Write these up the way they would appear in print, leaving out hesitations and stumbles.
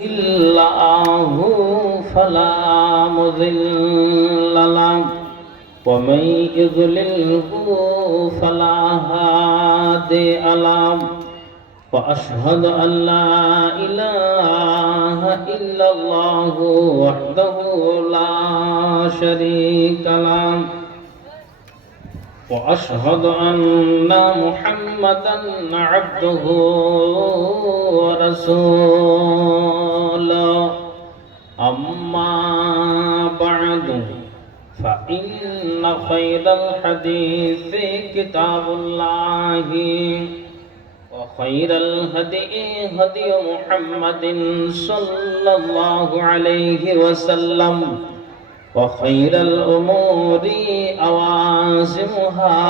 الله فلا مضل له ومن يضلله فلا هادي له وأشهد أن لا إله إلا الله وحده لا شريك له وأشهد أن محمدا عبده ورسوله أما بعد فإن خير الحديث كتاب الله وخير الهدي هدي محمد صلى الله عليه وسلم وخير الأمور أوازمها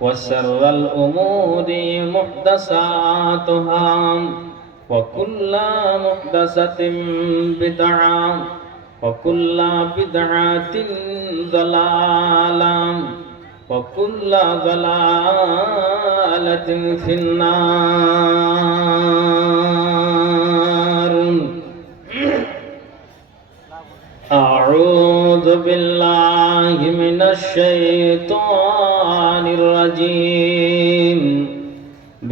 وشر الأمور محدثاتها وكل محدثة بدعة وكل بدعة ضلالة وكل ضلالة في النار. أعوذ بالله من الشيطان الرجيم.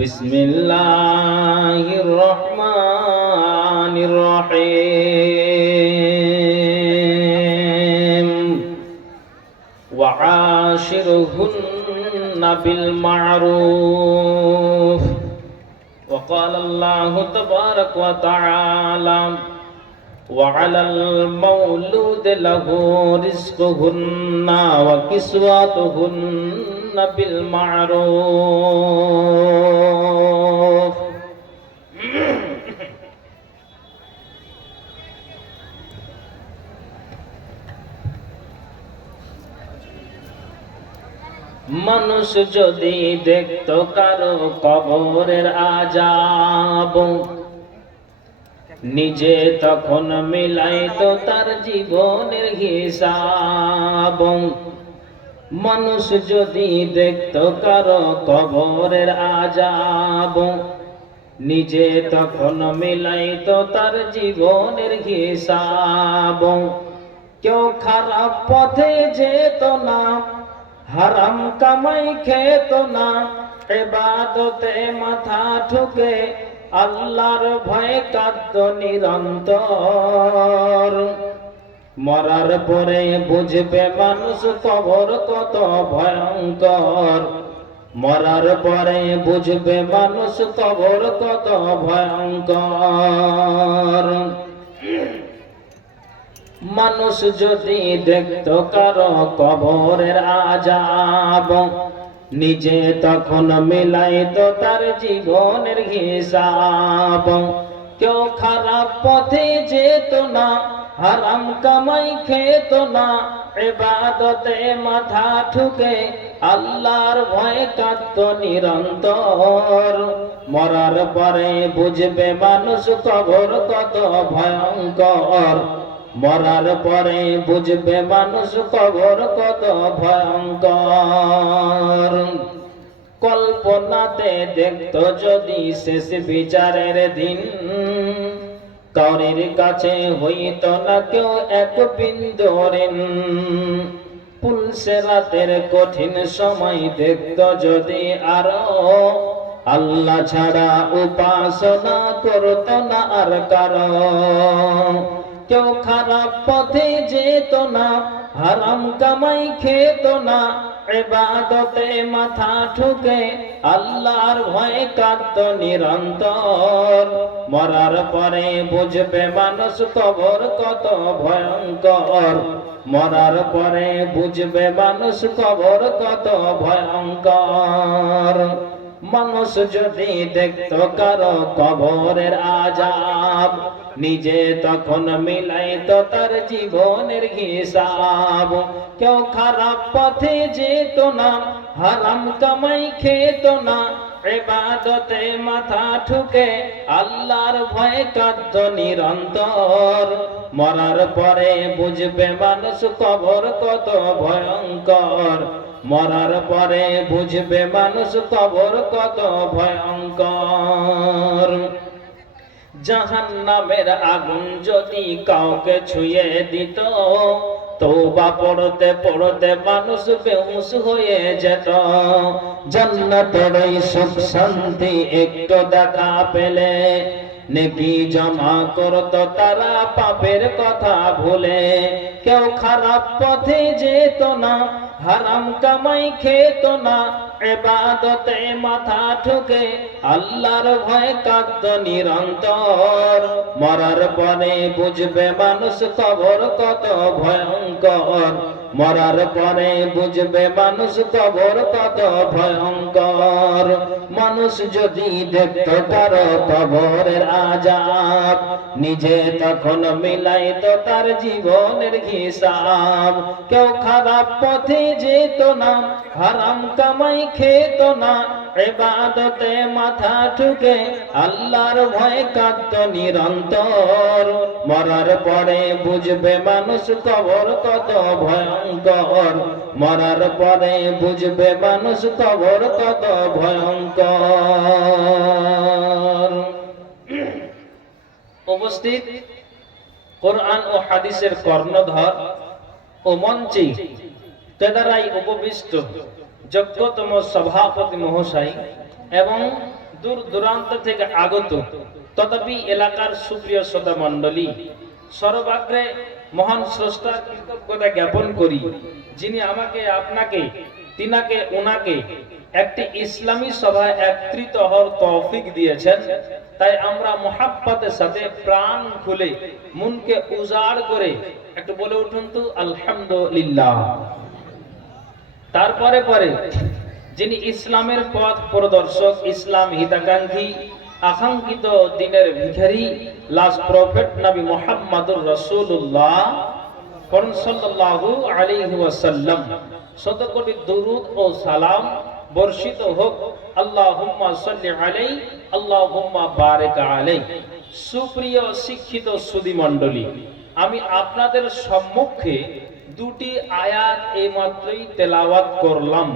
بسم الله الرحمن الرحيم. وعاشرهن بالمعروف. وقال الله تبارك وتعالى وعلى المولود له رزقهن وكسوتهن بالمعروف. মানুষ যদি দেখত কারো কবরের আযাব, নিজে তখন মিলাইতো তার জীবনের হিসাব। মানুষ যদি দেখতো কারো কবরের আযাব, নিজে তখন মিলাইতো তার জীবনের হিসাব। কেউ খারাপ পথে যেত না, হারাম কামাই খেত না, ইবাদতে মাথা ঠুকে আল্লাহর ভয়ে কাঁদত নিরন্তর। মরার পরে বুঝবে মানুষ কবর কত ভয়ঙ্কর। মরার পরে বুঝবে মানুষ কবর কত ভয়ঙ্কর। মানুষ যদি দেখত কারো কবরের আযাব, নিজে তখন মিলাইতো তার জীবনের হিসাব। কেউ খারাপ পথে যেত না, হারাম কামাই খেত না, ইবাদতে মাথা ঠুকে আল্লাহর ভয়ে কাঁদত নিরন্তর। মরার পরে বুঝবে মানুষ কবর কত ভয়ঙ্কর। মরার পরে বুঝবে মানুষ কবর কত ভয়ঙ্কর। কল্পনাতে দেখতো যদি শেষ বিচারের দিন, কাউরির কাছে হইত না কেউ এক বিন্দু ঋণ। পুলসিরাতের কঠিন সময় দেখতো যদি আরো, আল্লাহ ছাড়া উপাসনা করত না আর কারো। কেউ খারাপ পথে যেত না, হারাম কামাই খেত না, ইবাদতে মাথা ঠুকে আল্লাহর ভয়ে কাঁদত নিরন্তর। মরার পরে বুঝবে মানুষ কবর কত ভয়ঙ্কর। মরার পরে বুঝবে মানুষ কবর কত ভয়ঙ্কর। মানুষ যদি দেখত কারো কবরের আযাব, নিজে তখন মিলাইতো তার জীবনের হিসাব। কেউ খারাপ পথে যেত না, হারাম কামাই খেত না, ইবাদতে মাথা ঠুকে আল্লাহর ভয়ে কাঁদত নিরন্তর। মরার পরে বুঝবে মানুষ কবর কত ভয়ঙ্কর। মরার পরে বুঝবে মানুষ কবর কত ভয়ঙ্কর। জাহান্নামের আগুন যদি কাউকে ছুঁয়ে দিত, তওবা পড়তে পড়তে মানুষ বেহুশ হয়ে যেত। জান্নাতের এই সুখ শান্তি একটু দেখা পেলে নেকি জমা করত তারা পাপের কথা ভুলে। কেউ খারাপ পথে যেত না, হারাম কামাই খেত না, ইবাদতে মাথা ঠুকে আল্লাহর ভয়ে কাঁদত নিরন্তর। মরার পরে বুঝবে মানুষ কবর কত ভয়ঙ্কর, মরার পরে বুঝবে মানুষ কবর কত ভয়ঙ্কর। মানুষ যদি দেখত কারো কবরের আযাব, নিজে তখন মিলাইতো তার জীবনের হিসাব। কেউ খারাপ পথে যেত না, হারাম কামাই খেত না, ইবাদতে মাথা ঠুকে আল্লাহর ভয়ে কাঁদত নিরন্তর। মরার পরে বুঝবে মানুষ কবর কত ভয়ঙ্কর, মরার পরে বুঝবে মানুষ কবর কত ভয়ঙ্কর। উপস্থিত কোরআন ও হাদিসের কর্ণধর ও মঞ্চে তেদারাই উপবিষ্ট যোগ্যতম সভাপতি মহাশয় এবং দূর দূরান্ত থেকে আগত তথাপি এলাকার সুপ্রিয় শ্রোতা মণ্ডলী, সর্বাগ্রে মহান স্রষ্টার কৃতজ্ঞতা জ্ঞাপন করি, যিনি আমাকে আপনাকে তিনাকে ওনাকে একটি ইসলামী সভায় একত্রিত হওয়ার তৌফিক দিয়েছেন। তাই আমরা মুহাব্বতের সাথে প্রাণ খুলে মনকে উজাড় করে একটু বলে উঠুন তো আলহামদুলিল্লাহ। তারপরে পরে যিনি ইসলামের পথ প্রদর্শক, ইসলাম হিতাকাঙ্ক্ষী, আকাঙ্ক্ষিত দিনের ভিখারি, লাস্ট প্রফেট নবী মুহাম্মদুর রাসূলুল্লাহ সাল্লাল্লাহু আলাইহি ওয়াসাল্লাম, শত কোটি দরুদ ও সালাম বর্ষিত হোক। আল্লাহুম্মা সাল্লি আলাইহি আল্লাহুম্মা বারিক আলাইহি। সুপ্রিয় শিক্ষিত সুধী মণ্ডলী, আমি আপনাদের সম্মুখে দুটি আয়াত এইমাত্রই তেলাওয়াত করলাম।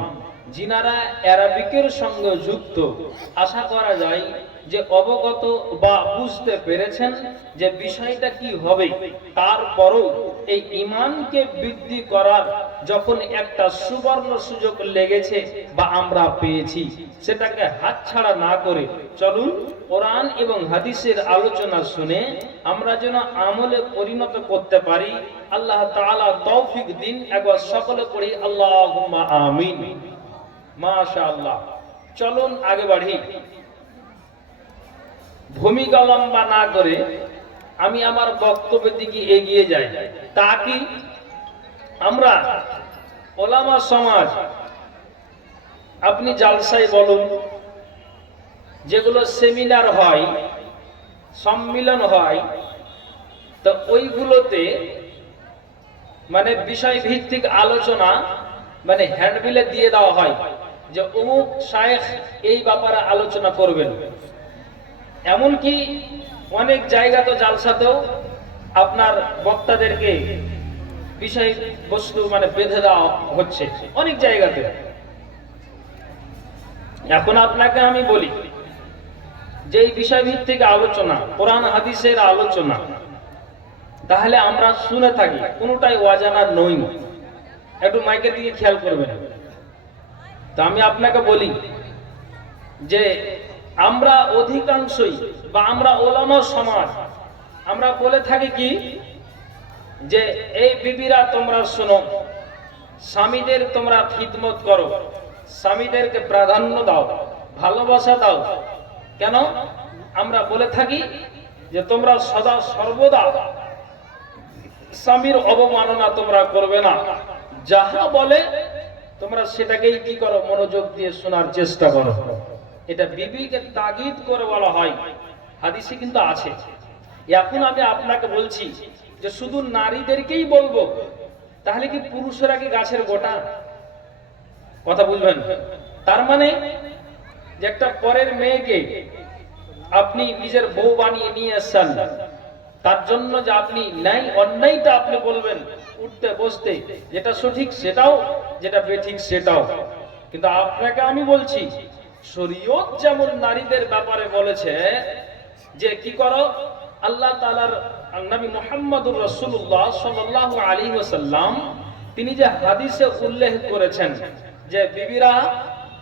যিনারা আরবিকের সঙ্গে যুক্ত, আশা করা যায় যে অবগত বা বুঝতে পেরেছেন যে বিষয়টা কি হবে। তারপরও এই ঈমানকে বৃদ্ধি করার যখন একটা সুবর্ণ সুযোগ লেগেছে বা আমরা পেয়েছি, সেটাকে হাতছাড়া না করে চলুন কোরআন এবং হাদিসের আলোচনা শুনে আমরা যেন আমলে পরিণত করতে পারি। আল্লাহ তাআলা তৌফিক দিন। একবার সকলে পড়ি আল্লাহুম্মা আমিন। মাশাআল্লাহ। চলুন আগে বাড়ি। ভূমিকা লম্বা না করে আমি আমার বক্তব্যের দিকে এগিয়ে যাই। তা কি, আমরা ওলামা সমাজ, আপনি জালসায় বলুন, যেগুলো সেমিনার হয়, সম্মিলন হয়, তো ওইগুলোতে মানে বিষয় ভিত্তিক আলোচনা মানে হ্যান্ডবিলে দিয়ে দেওয়া হয় যে অমুক শায়েখ এই ব্যাপারে আলোচনা করবেন। এমনকি অনেক জায়গা তো জালসাতেও আপনার বক্তাদেরকে বিষয় বস্তু মানে বেঁধে দেওয়া হচ্ছে অনেক জায়গাতে। এখন আপনাকে আমি বলি যে এই বিষয় ভিত্তিক আলোচনা, কোরআন হাদিসের আলোচনা, তাহলে আমরা শুনে থাকি, কোনোটাই অজানা নই। একটু মাইকের দিকে খেয়াল করবেন। তো আমি আপনাকে বলি যে আমরা অধিকাংশই বা আমরা ওলামা সমাজ আমরা বলে থাকি কি যে এই বিবিরা তোমরা শোনো, স্বামীদের তোমরা খিদমত করো, স্বামীদেরকে প্রাধান্য দাও, ভালোবাসা দাও। কেন আমরা বলে থাকি যে তোমরা সদা সর্বদা স্বামীর অবমাননা তোমরা করবে না, যাহা বলে তোমরা সেটাকেই কি করো, মনোযোগ দিয়ে শোনার চেষ্টা করো। এটা বিবিকে তাগিদ করে বলা হয়, হাদিসে কিন্তু আছে। এখন আমি আপনাকে বলছি যে শুধু নারীদেরকেই বলবো, তাহলে কি পুরুষেরা কি গাছের গোটা? কথা বুঝবেন। তার মানে যে একটা পরের মেয়েকে আপনি নিজের বউ বানিয়ে নিয়ে আসছেন, তার জন্য যে আপনি নাই অন্যায়টা আপনি বলবেন, উঠতে বসতে, যেটা সঠিক সেটাও, যেটা বেঠিক সেটাও। কিন্তু আপনাকে আমি বলছি, শরীয়ত যেমন নারীদের ব্যাপারে বলেছে যে কি করো, আল্লাহ তাআলার নবী মুহাম্মদুর রাসূলুল্লাহ সাল্লাল্লাহু আলাইহি ওয়াসাল্লাম তিনি যে হাদিসে উল্লেখ করেছেন যে বিবিরা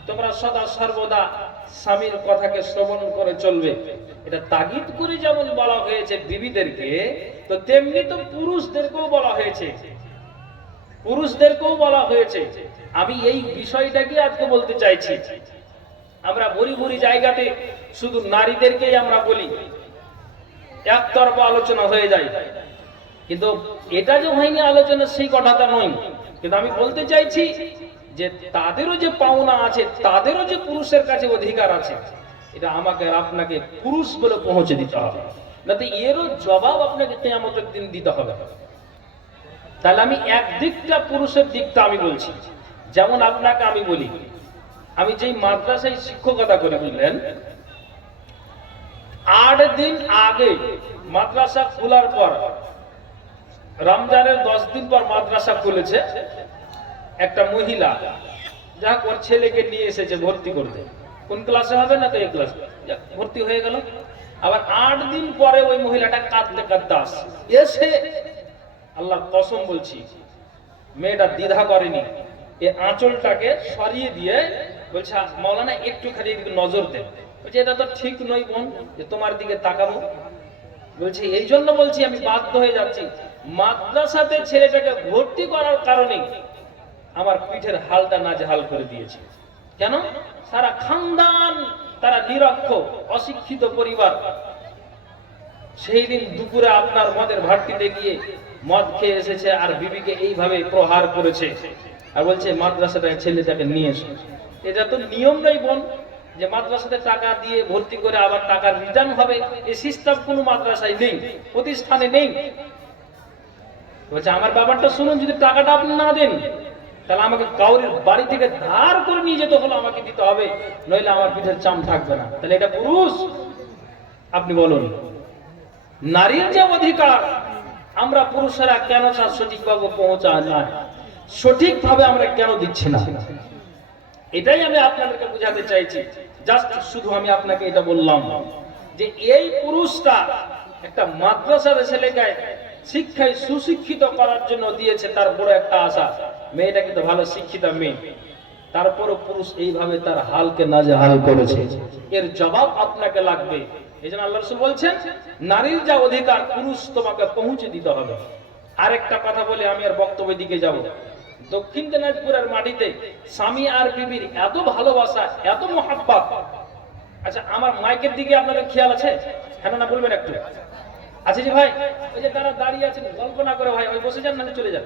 তোমরা সদা সর্বদা স্বামীর কথাকে শ্রবণ করে চলবে, এটা তাগিদ করে যেমন বলা হয়েছে বিবিদেরকে, তো তেমনি তো পুরুষদেরকেও বলা হয়েছে, পুরুষদেরকেও বলা হয়েছে। আমি এই বিষয়টাকে আজকে বলতে চাইছি। আমরা বড়ি বড়ি জায়গাতে শুধু নারীদেরকেই আমরা বলি, একতরফা আলোচনা হয়ে যায়, কিন্তু এটা যে হয়নি আলোচনা সেই কথাটা নয়। কিন্তু আমি বলতে চাইছি যে তাদেরও যে পাওনা আছে, তাদেরও যে পুরুষের কাছে অধিকার আছে, এটা আমাকে আর আপনাকে পুরুষ বলে পৌঁছে দিতে হবে, নাতে এরও জবাব আপনাকে কিয়ামতের দিন দিতে হবে। তাহলে আমি একদিকটা পুরুষের দিকটা আমি বলছি, যেমন আপনাকে আমি বলি, আমি যেই মাদ্রাসায় শিক্ষকতা করে, বুঝলেন, 8 দিন আগে মাদ্রাসা খোলার পর, রমজানের 10 দিন পর মাদ্রাসা খুলেছে, একটা মহিলা যা ওর ছেলেকে নিয়ে এসেছে ভর্তি করতে, কোন ক্লাসে হবে না তো এই ক্লাসে ভর্তি হয়ে গেল। আবার 8 দিন পরে ওই মহিলাটা কাঁদতে কাঁদতে আসে, এসে আল্লাহর কসম বলছি মেয়েটা দ্বিধা করেনি, এই আঁচলটাকে সরিয়ে দিয়ে বলছে মাওলানা একটুখানি এদিকে নজর দেন। বলছে এটা তো ঠিক নয় বোন যে তোমার দিকে তাকাবো। বলছে এই জন্য বলছি আমি বাধ্য হয়ে যাচ্ছি, মাদ্রাসাতে ছেলেটাকে ভর্তি করার কারণে আমার পিঠের হালটা নাজেহাল করে দিয়েছে। কেন? সারা খানদান তারা নিরক্ষর, অশিক্ষিত পরিবার। সেই দিন দুপুরে আপনার মদের ভাট্টিতে গিয়ে মদ খেয়ে এসেছে আর বিবিকে এইভাবে প্রহার করেছে, আর বলছে মাদ্রাসাটায় ছেলেটাকে নিয়ে এসো। এটা তো নিয়ম নয় বোন, যে মাদ্রাসাতে টাকা দিয়ে ভর্তি করে আবার টাকা রিটার্ন হবে, এই সিস্টেম কোনো মাদ্রাসায় নেই, প্রতিষ্ঠানে নেই। বলছে আমার ব্যাপারটা শুনুন, যদি টাকাটা আপনি না দেন তাহলে আমাকে কাউরির বাড়ি থেকে ধার করে নিয়ে যেতে হলো আমাকে দিতে হবে, নইলে আমার পিঠের চাম থাকবে না। তাহলে এটা পুরুষ? আপনি বলুন। নারীর যে অধিকার আমরা পুরুষেরা কেন তার সঠিকভাবে পৌঁছায় না, সঠিকভাবে আমরা কেন দিচ্ছি না, এটাই আমি আপনাদেরকে বোঝাতে চাইছি। জাস্ট শুধু আমি আপনাকে এটা বললাম যে এই পুরুষটা একটা মাদ্রাসার ছেলেকে শিক্ষায় সুশিক্ষিত করার জন্য দিয়েছে, তার বড় একটা আশা। মেয়েটা কিন্তু ভালো শিক্ষিত মেয়ে, তারপরও পুরুষ এইভাবে তার হালকে নাজেহাল করেছে, এর জবাব আপনাকে লাগবে। এই জন্য আল্লাহ রাসূল বলছেন নারীর যা অধিকার পুরুষ তোমাকে পৌঁছে দিতে হবে। আরেকটা কথা বলে আমি আর বক্তব্যের দিকে যাব। দক্ষিণ দিনাজপুরের মাটিতে স্বামী আর বিবির এত ভালোবাসা, এত মহাব্বত। আচ্ছা আমার মাইকের দিকে আপনাদের খেয়াল আছে? হ্যাঁ না বলবেন একটু? আচ্ছা জি ভাই, ওই যে তারা দাঁড়িয়ে আছেন, গল্প না করে ভাই ওই বসে যান, নাহলে চলে যান।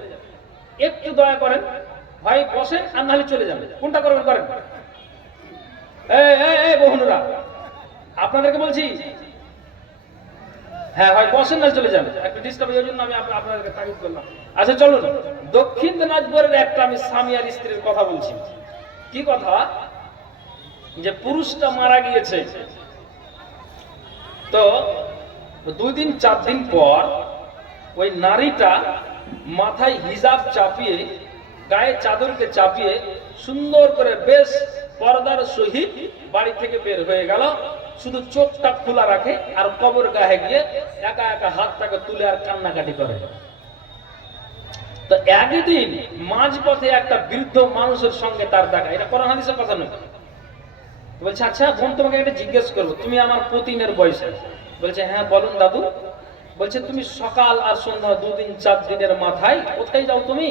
একটু দয়া করেন ভাই, বসেন আর নাহলে চলে যান। কোনটা করবেন করেন। এই বহুনুরা আপনাদেরকে বলছি, হ্যাঁ ভাই বসেন না চলে যান, একটু ডিস্টার্ব হওয়ার জন্য আমি আপনাদেরকে তাগিদ করলাম। আচ্ছা চলুন, দক্ষিণ দিনাজপুরের একটা আমি স্বামী আর স্ত্রীর কথা বলছি। কি কথা? যে পুরুষটা মারা গিয়েছে, তো 2 দিন 4 দিন পর ওই নারীটা মাথায় হিজাব চাপিয়ে, গায়ে চাদরকে চাপিয়ে সুন্দর করে বেশ পর্দার সহিত বাড়ি থেকে বের হয়ে গেল। শুধু চোখটা খোলা রাখে আর কবর গায়ে গিয়ে একা একা হাতটাকে তুলে আর কান্নাকাটি করে। তো একদিন মাঝপথে একটা বৃদ্ধ মানুষের সঙ্গে তার দেখা, এটা কোরআন হাদিসের কথা নয়। বলছে আচ্ছা বোন তোমাকে একটা জিজ্ঞেস করবো, তুমি আমার প্রতিনের বয়সে? বলছে হ্যাঁ বলুন দাদু। বলছে তুমি সকাল আর সন্ধ্যা 2 দিন 4 দিনের মাথায় কোথায় যাও তুমি?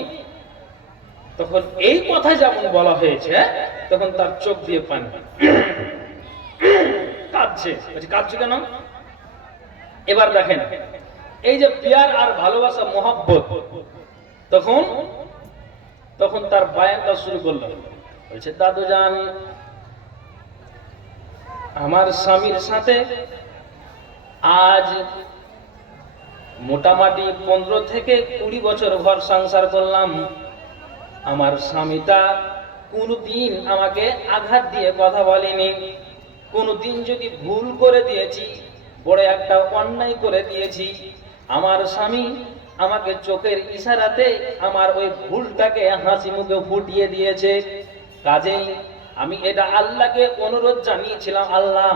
তখন এই কথা যেমন বলা হয়েছে, তখন তার চোখ দিয়ে পানি কাঁদছে। বলছে কাঁদছো কেন? এবার দেখেন এই যে প্যার আর ভালোবাসা মহব্বত, তখন তার বায়ানটা শুরু করলো। বলছে দাদু জান, আমার স্বামীর সাথে আজ মোটামুটি 15 থেকে 20 বছর ঘর সংসার করলাম। আমার স্বামীটা কোনদিন আমাকে আঘাত দিয়ে কথা বলেনি, কোনদিন যদি ভুল করে দিয়েছি, বড় একটা অন্যায় করে দিয়েছি, আমার স্বামী আমাকে চোখের ইশারাতে আমার ওই ভুলটাকে হাসি মুখে ফুটিয়ে দিয়েছে। কাজেই আমি এটা আল্লাহকে অনুরোধ জানিয়েছিলাম, আল্লাহ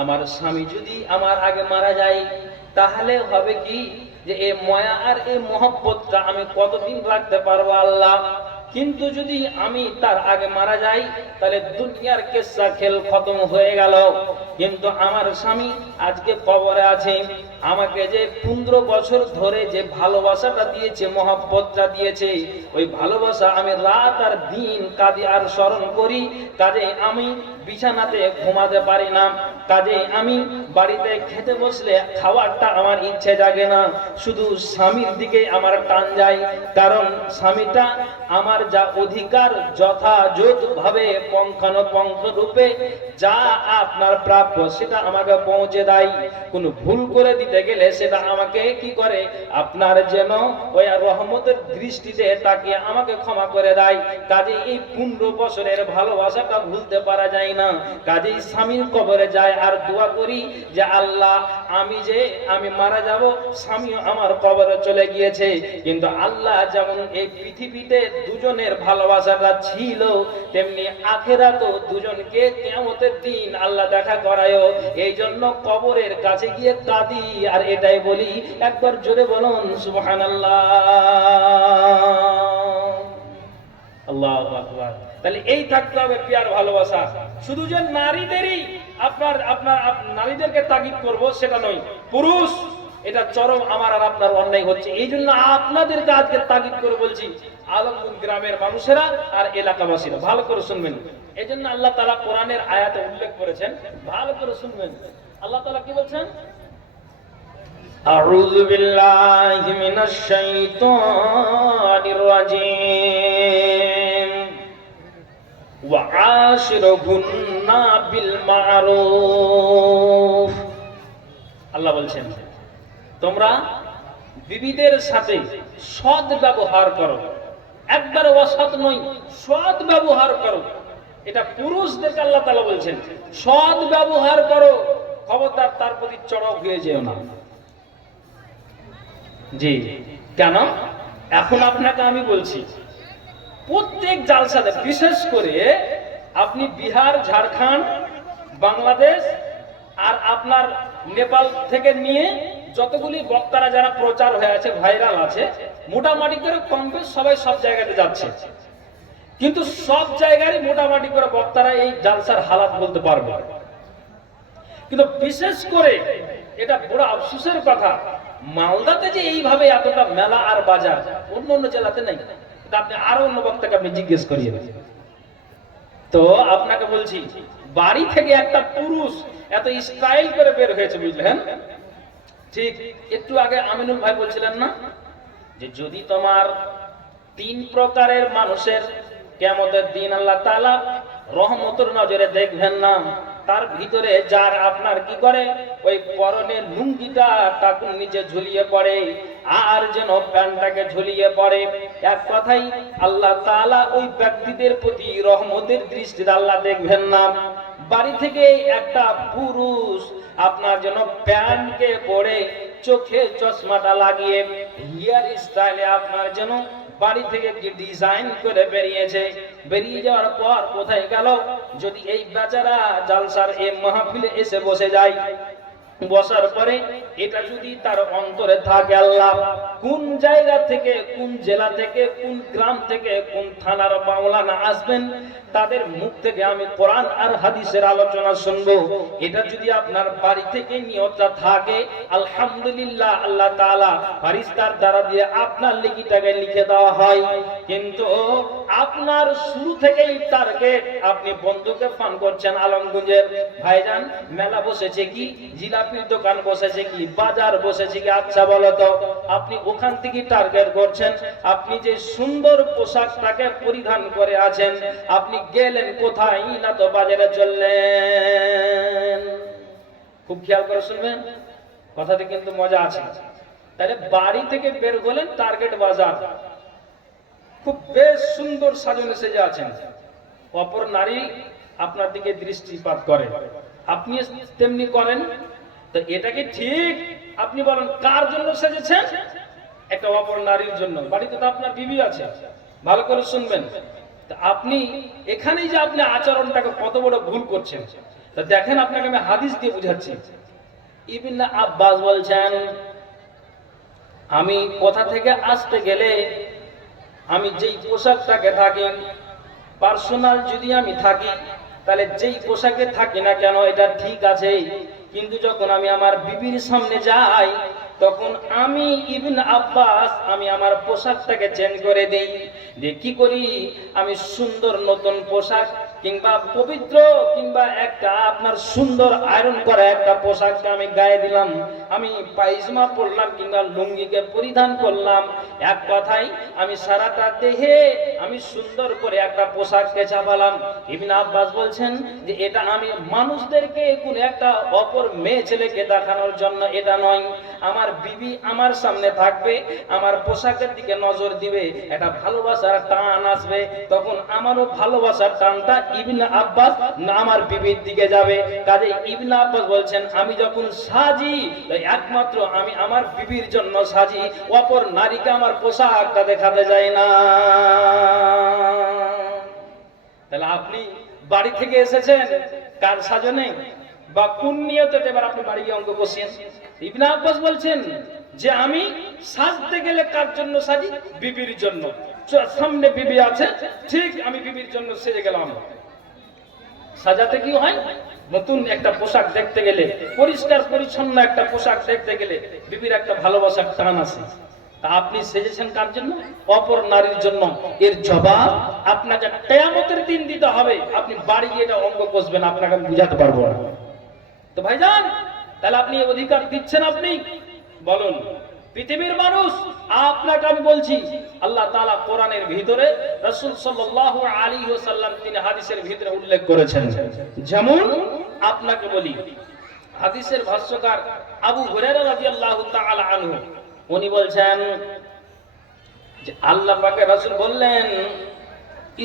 আমার স্বামী যদি আমার আগে মারা যায় তাহলে হবে কি যে এই মায়া আর এই মহব্বতটা আমি কতদিন রাখতে পারবো আল্লাহ। কিন্তু যদি আমি তার আগে মারা যাই তাহলে দুনিয়ার কেসা খেল খতম হয়ে গেল। কিন্তু আমার স্বামী আজকে কবরে আছে, আমাকে যে 15 বছর ধরে যে ভালোবাসাটা দিয়েছে, মহব্বতটা দিয়েছে, ওই ভালোবাসা আমি রাত আর দিন কাঁদি আর স্মরণ করি। কাজে আমি বিছানাতে ঘুমাতে পারি না, কাজে আমি বাড়িতে খেতে বসলে খাওয়ারটা আমার ইচ্ছে জাগে না, শুধু স্বামীর দিকে আমার টান যায়। কারণ স্বামীটা আমার যা অধিকার যথাযথভাবে পঙ্খানুপঙ্খ রূপে যা আপনার প্রাপ্য সেটা আমাকে পৌঁছে দেয়। কোনো ভুল করে দিতে গেলে সেটা আমাকে কি করে, আপনার যেন ওই রহমতের দৃষ্টিতে তাকে আমাকে ক্ষমা করে দেয়। কাজে এই 15 বছরের ভালোবাসাটা ভুলতে পারা যায় না। কাজেই স্বামীর কবরে যায় আর দোয়া করি যে আল্লাহ আমি মারা যাব, স্বামীও আমার কবরে চলে গিয়েছে, কিন্তু আল্লাহ যেমন এই পৃথিবীতে দুজনের ভালোবাসাটা ছিল তেমনি আখিরাতেও দুজনকে কিয়ামতের দিন আল্লাহ দেখা করায়। এই জন্য কবরের কাছে গিয়ে কাঁদি আর এটাই বলি, একবার জোরে বলুন সুবহানাল্লাহ। আল্লাহু আকবার। তাহলে এই থাকতে হবে পিয়ার ভালোবাসা। শুধু যে নারীদেরই আপনার নারীদেরকে তাগিদ করব সেটা নয়, পুরুষ এটা চরম আমার আর আপনার অন্যায় হচ্ছে। এই জন্য আপনাদেরকে আজকে তাগিদ করে বলছি, আলমগঞ্জ গ্রামের মানুষেরা আর এলাকাবাসীরা ভালো করে শুনবেন। এই জন্য আল্লাহ তাআলা কোরআনের আয়াতে উল্লেখ করেছেন, ভালো করে শুনবেন। আল্লাহ তাআলা কি বলছেন? আউযু বিল্লাহি মিনাশ শাইতানির রাজীম ওয়া আশিরুহুন্না বিল মা'রুফ। আল্লাহ বলছেন তোমরা বিবিদের সাথে সৎ ব্যবহার করো, একবার অসৎ নয়, সৎ ব্যবহার করো। এটা পুরুষদেরকে আল্লাহ তাআলা বলছেন, সৎ ব্যবহার করো, খবরদার তার প্রতি চড়াও হয়ে যেও না। জি, কেন? এখন আপনাকে আমি বলছি, প্রত্যেক জালসাতে বিশেষ করে আপনি বিহার, ঝাড়খণ্ড, বাংলাদেশ আর আপনার নেপাল থেকে নিয়ে যতগুলি বক্তারা যারা প্রচার হয়ে আছে, ভাইরাল আছে, মোটামুটি করে কম বেশ সবাই সব জায়গাতে যাচ্ছে, কিন্তু সব জায়গায় মোটামুটি করে বক্তারা এই জালসার হালাত বলতে পারবে। কিন্তু বিশেষ করে এটা বড় আফসোসের কথা, মালদাতে যে এইভাবে এতটা মেলা আর বাজার অন্য অন্য জেলাতে নাই। এটা আপনি আরো অন্য বক্তাকে আপনি জিজ্ঞেস করিয়ে দেবেন। তো আপনাকে বলছি, বাড়ি থেকে একটা পুরুষ এত স্টাইল করে বের হয়েছে, বুঝলেন? ঠিক একটু আগে আমিনুল ভাই বলছিলেন না যে যদি তোমার 3 প্রকারের মানুষের কিয়ামতের দিন আল্লাহ তাআলা রহমতের নজরে দেখবেন না, তার ভিতরে যার আপনার কি করে ওই পরনের লুঙ্গিটা টাকুর নিচে ঝুলিয়ে পড়ে আর যেন প্যান্টটাকে ঝুলিয়ে পড়ে, এক কথাই আল্লাহ তাআলা ওই ব্যক্তিদের প্রতি রহমতের দৃষ্টিতে আল্লাহ দেখবেন না। বাড়ি থেকে একটা পুরুষ আপনার জন্য প্যান্টকে পরে চোখে চশমাটা লাগিয়ে হেয়ার স্টাইলে আপনার জন্য বাড়ি থেকে কি ডিজাইন করে বেরিয়েছে, বেরিয়ে যাওয়ার পর কোথায় গেল? যদি এই বেচারা জালসার এই মাহফিলে এসে বসে যায়, বসার পরে এটা যদি তার অন্তরে থাকে, আল্লাহ কোন জায়গা থেকে, কোন জেলা থেকে, কোন গ্রাম থেকে, কোন থানার মাওলানা আসবেন, তাদের মুখ থেকে আমি কোরআন আর হাদিসের আলোচনা শুনবো, এটা যদি আপনার বাড়ি থেকে নিয়তটা থাকে, আলহামদুলিল্লাহ আল্লাহ তাআলা ফারিস্তার দ্বারা দিয়ে আপনার লিখিটাকে লিখে দেওয়া হয়। কিন্তু আপনার শুরু থেকেই টার্গেট, আপনি বন্ধুকে ফোন করছেন আলমগঞ্জের, ভাইজান মেলা বসেছে কি, জিলাপির দোকান বসেছে কি, বাজার বসেছে কি, আচ্ছা বলো তো, আপনি ওখান থেকে টার্গেট করছেন। আপনি যে সুন্দর পোশাকটাকে পরিধান করে আছেন, আপনি গেলেন কোথায়? না তো বাজারে চললেন। খুব খেয়াল করে শুনবেন, কথাতে কিন্তু মজা আছে। তাহলে বাড়ি থেকে বের হলেন, টার্গেট বাজার, খুব বেশ সুন্দর সাজানো সেজে আছেন, অপর নারী আপনার দিকে দৃষ্টিপাত করে, আপনি তেমনি করেন। তো এটাকে ঠিক আপনি বলেন কার জন্য সেজেছেন? একটা অপর নারীর জন্য। বাড়িতে তো আপনার বিবি আছে, ভালো করে শুনবেন। তা আপনি এখানেই যে আপনি আচরণটাকে কত বড় ভুল করছেন, তা দেখেন আপনাকে আমি হাদিস দিয়ে বুঝাচ্ছি। ইবনে আব্বাস বলছেন, আমি কোথা থেকে আসতে গেলে আমি যেই পোশাকটাকে থাকি, পার্সোনাল যদি আমি থাকি তাহলে যেই পোশাকে থাকি না কেন এটা ঠিক আছে, কিন্তু যখন আমি আমার বিবির সামনে যাই তখন আমি ইবনে আব্বাস আমি আমার পোশাকটাকে চেঞ্জ করে দেই। যে কি করি, আমি সুন্দর নতুন পোশাক কিংবা পবিত্র কিংবা একটা আপনার সুন্দর আয়রন করা একটা পোশাককে আমি গায়ে দিলাম, আমি পায়জামা পরলাম কিংবা লুঙ্গিকে পরিধান করলাম, এক কথায় আমি সারাটা দেহে আমি সুন্দর করে একটা পোশাককে চাপালাম। ইবনে আব্বাস বলছেন যে এটা আমি মানুষদেরকে কোন একটা অপর মেয়ে ছেলেকে দেখানোর জন্য এটা নয়, আমার বিবি আমার সামনে থাকবে, আমার পোশাকের দিকে নজর দিবে, এটা ভালোবাসার টান আসবে, তখন আমারও ভালোবাসার টানটা ইবনে আব্বাস আমার বিবির দিকে যাবে। কাজে ইবনে আব্বাস বলছেন আমি যখন সাজি একমাত্র আমি আমার বিবির জন্য সাজি, অপর নারীকে আমার পোশাকটা দেখাতে যাই না। তাহলে আপনি বাড়ি থেকে এসেছেন কার সাজনে বা কোন নিয়তে এবার আপনি বাড়ি গিয়ে অঙ্ক কষেন? ইবনে আব্বাস বলছেন যে আমি সাজতে গেলে কার জন্য সাজি? বিবির জন্য। সামনে বিবি আছে, ঠিক আমি বিবির জন্য সেজে গেলাম। সাজাতে কি হয়, নতুন একটা পোশাক দেখতে গেলে, পরিষ্কার পরিচ্ছন্ন একটা পোশাক দেখতে গেলে বিবির একটা ভালোবাসার টান আছে। তা আপনি সেজেছেন কার জন্য? অপর নারীর জন্য। এর জবাব আপনাকে কিয়ামতের দিন দিতে হবে। আপনি বাড়ি গিয়ে এটা অঙ্গ কষবেন, আপনাকে আমি বুঝাতে পারবো না। তো ভাইজান, তাহলে আপনি এই অধিকার দিচ্ছেন? আপনি বলুন, পৃথিবীর মানুষ আপনাকে আমি বলছি, আল্লাহ তাআলা কোরআনের ভিতরে, রাসূল সাল্লাল্লাহু আলাইহি ওয়াসাল্লাম তিনি হাদিসের ভিতরে উল্লেখ করেছেন। যেমন আপনাকে বলি, হাদিসের ভাষ্যকার আবু হুরায়রা রাদিয়াল্লাহু তাআলা আনহু উনি বলছেন যে আল্লাহ পাকের রাসূল বললেন,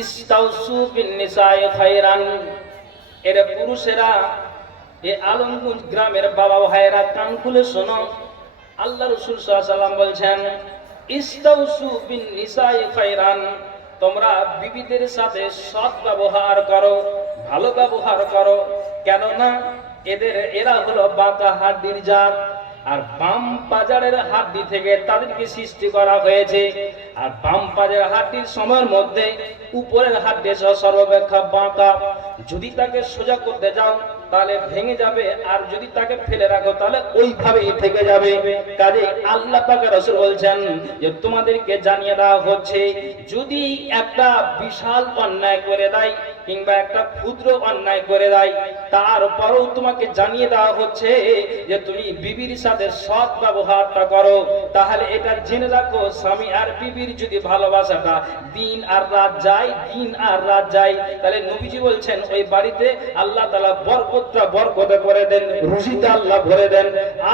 ইস্তাউসু বিন নিসায়ে খায়রান। এরা পুরুষেরা, এই আলমগঞ্জ গ্রামের বাবা ভাইয়েরা কান খুলে শোনো, আল্লাহ রাসূল সাল্লাল্লাহু আলাইহি ওয়াসাল্লাম বলছেন, ইস্তাউসু বিন নিসায়ে খায়রান, তোমরা বিবিদের সাথে সৎ ব্যবহার করো, ভালো ব্যবহার করো। কেননা এরা হলো বাঁকা হাড্ডির জাত, আর বাম পাজারের হাড্ডি থেকে তাদেরকে সৃষ্টি করা হয়েছে। আর বাম পাজারের হাড্ডির সময়ের মধ্যে উপরের হাড্ডি সর্বাপেক্ষা বাঁকা, যদি তাকে সোজা করতে যাও তাহলে ভেঙে যাবে, আর যদি তাকে ফেলে রাখো তাহলে ওইভাবেই থেকে যাবে। কাজে আল্লাহ পাক রাসূল বলছেন যে তোমাদেরকে জানিয়ে দেওয়া হচ্ছে, যদি একটা বিশাল অন্যায় করে দেয় কিংবা একটা ক্ষুদ্র অন্যায় করে দেয়, তারপরেও তোমাকে জানিয়ে দেওয়া হচ্ছে যে তুমি বিবির সাথে সৎ ব্যবহারটা করো। তাহলে এটা জেনে রাখো, স্বামী আর বিবির যদি ভালোবাসাটা দিন আর রাত যায়, দিন আর রাত যায়, তাহলে নবীজি বলছেন ওই বাড়িতে আল্লাহ তাআলা বরকত করে দেন, রুজিতে আল্লাহ ভরে দেন।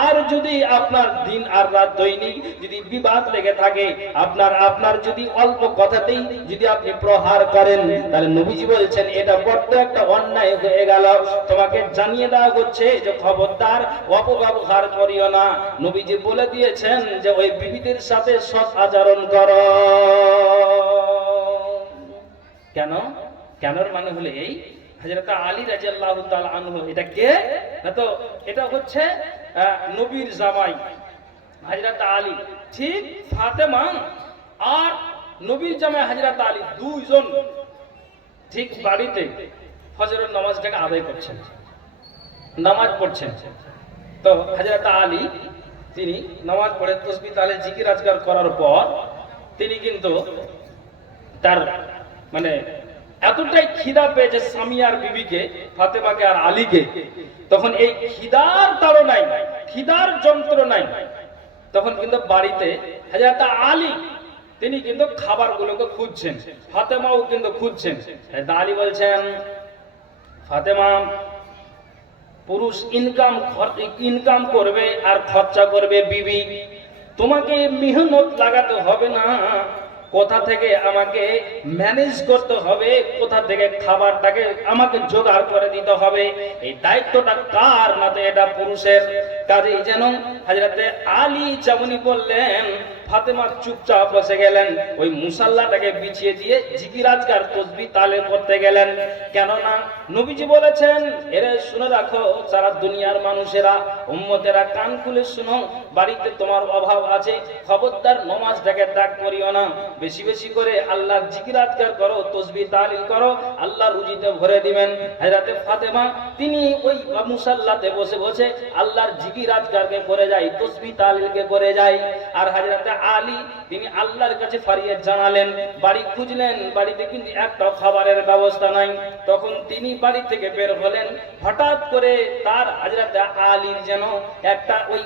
আর যদি আপনার দিন আর রাত দৈনিক যদি বিবাদ লেগে থাকে, আপনার যদি অল্প কথাতেই যদি আপনি প্রহার করেন, তাহলে নবীজি বলছেন এটা বড় একটা অন্যায় হয়ে গেল। তোমাকে জানিয়ে দেওয়া হচ্ছে যে খবরদার অপব্যবহার করিও না। নবীজি বলে দিয়েছেন যে ওই বিবিদের সাথে সৎ আচরণ করো। কেনর মানে হলো এই, হযরত আলী রাদিয়াল্লাহু তাআলা আনহু, এটা কে? না তো এটা হচ্ছে নবীর জামাই হযরত আলী। ঠিক ফাতেমা আর নবীর জামাই হযরত আলী দুইজন ঠিক বাড়িতে ফজরের নামাজটাকে আদায় করছেন, নামাজ পড়ছেন। তো হযরত আলী তিনি নামাজ পড়ে তাসবিহ তাহলিল জিকির আজকার করার পর তিনি কিন্তু তার মানে এতটাই খিদা পেয়েছে স্বামী আর বিবিকে, ফাতেমাকে আর আলীকে, তখন এই খিদার তাড়নায়, খিদার যন্ত্রণায় তখন কিন্তু বাড়িতে হযরত আলী তিনি কিন্তু খাবারগুলোকে খুঁজছেন, ফাতেমাও কিন্তু খুঁজছেন। আলী বলছেন, ফাতেমা, পুরুষ ইনকাম করবে আর খরচা করবে বিবি, তোমাকে মেহনত লাগাতে হবে না, কোথা থেকে আমাকে ম্যানেজ করতে হবে, কোথা থেকে খাবারটাকে আমাকে জোগাড় করে দিতে হবে, এই দায়িত্বটা কার? না তো এটা পুরুষের। কাজেই যেন হযরতে আলী যেমনি বললেন, ফাতেমা চুপচাপ বসে গেলেন, ওই মুসাল্লাটাকে বিছিয়ে দিয়ে জিকির আজকার তাসবিহ তালিল করতে গেলেন। কেননা নবীজি বলেছেন, এরে শুনে রাখো সারা দুনিয়ার মানুষেরা, উম্মতেরা, কান খুলে শুনো, বাড়িতে তোমার অভাব আছে, খবরদার নামাজটাকে ত্যাগ করিও না, বেশি বেশি করে আল্লাহর জিকির আজকার করো, তাসবিহ তালিল করো, আল্লাহ রুজিতে ভরে দিবেন। হযরতে ফাতেমা তিনি ওই মুসাল্লাতে বসে বসে আল্লাহর জিকির আজকারকে করে যায়, তাসবিহ তালিলকে করে যায়। আর হযরতে আলী তিনি আল্লাহর কাছে ফরিয়াদ জানালেন, বাড়ি খুঁজলেন, বাড়িতে কিন্তু একটা খাবারের ব্যবস্থা নাই। তখন তিনি বাড়ি থেকে বের হলেন, হঠাৎ করে তার হযরতে আলীর যেন একটা ওই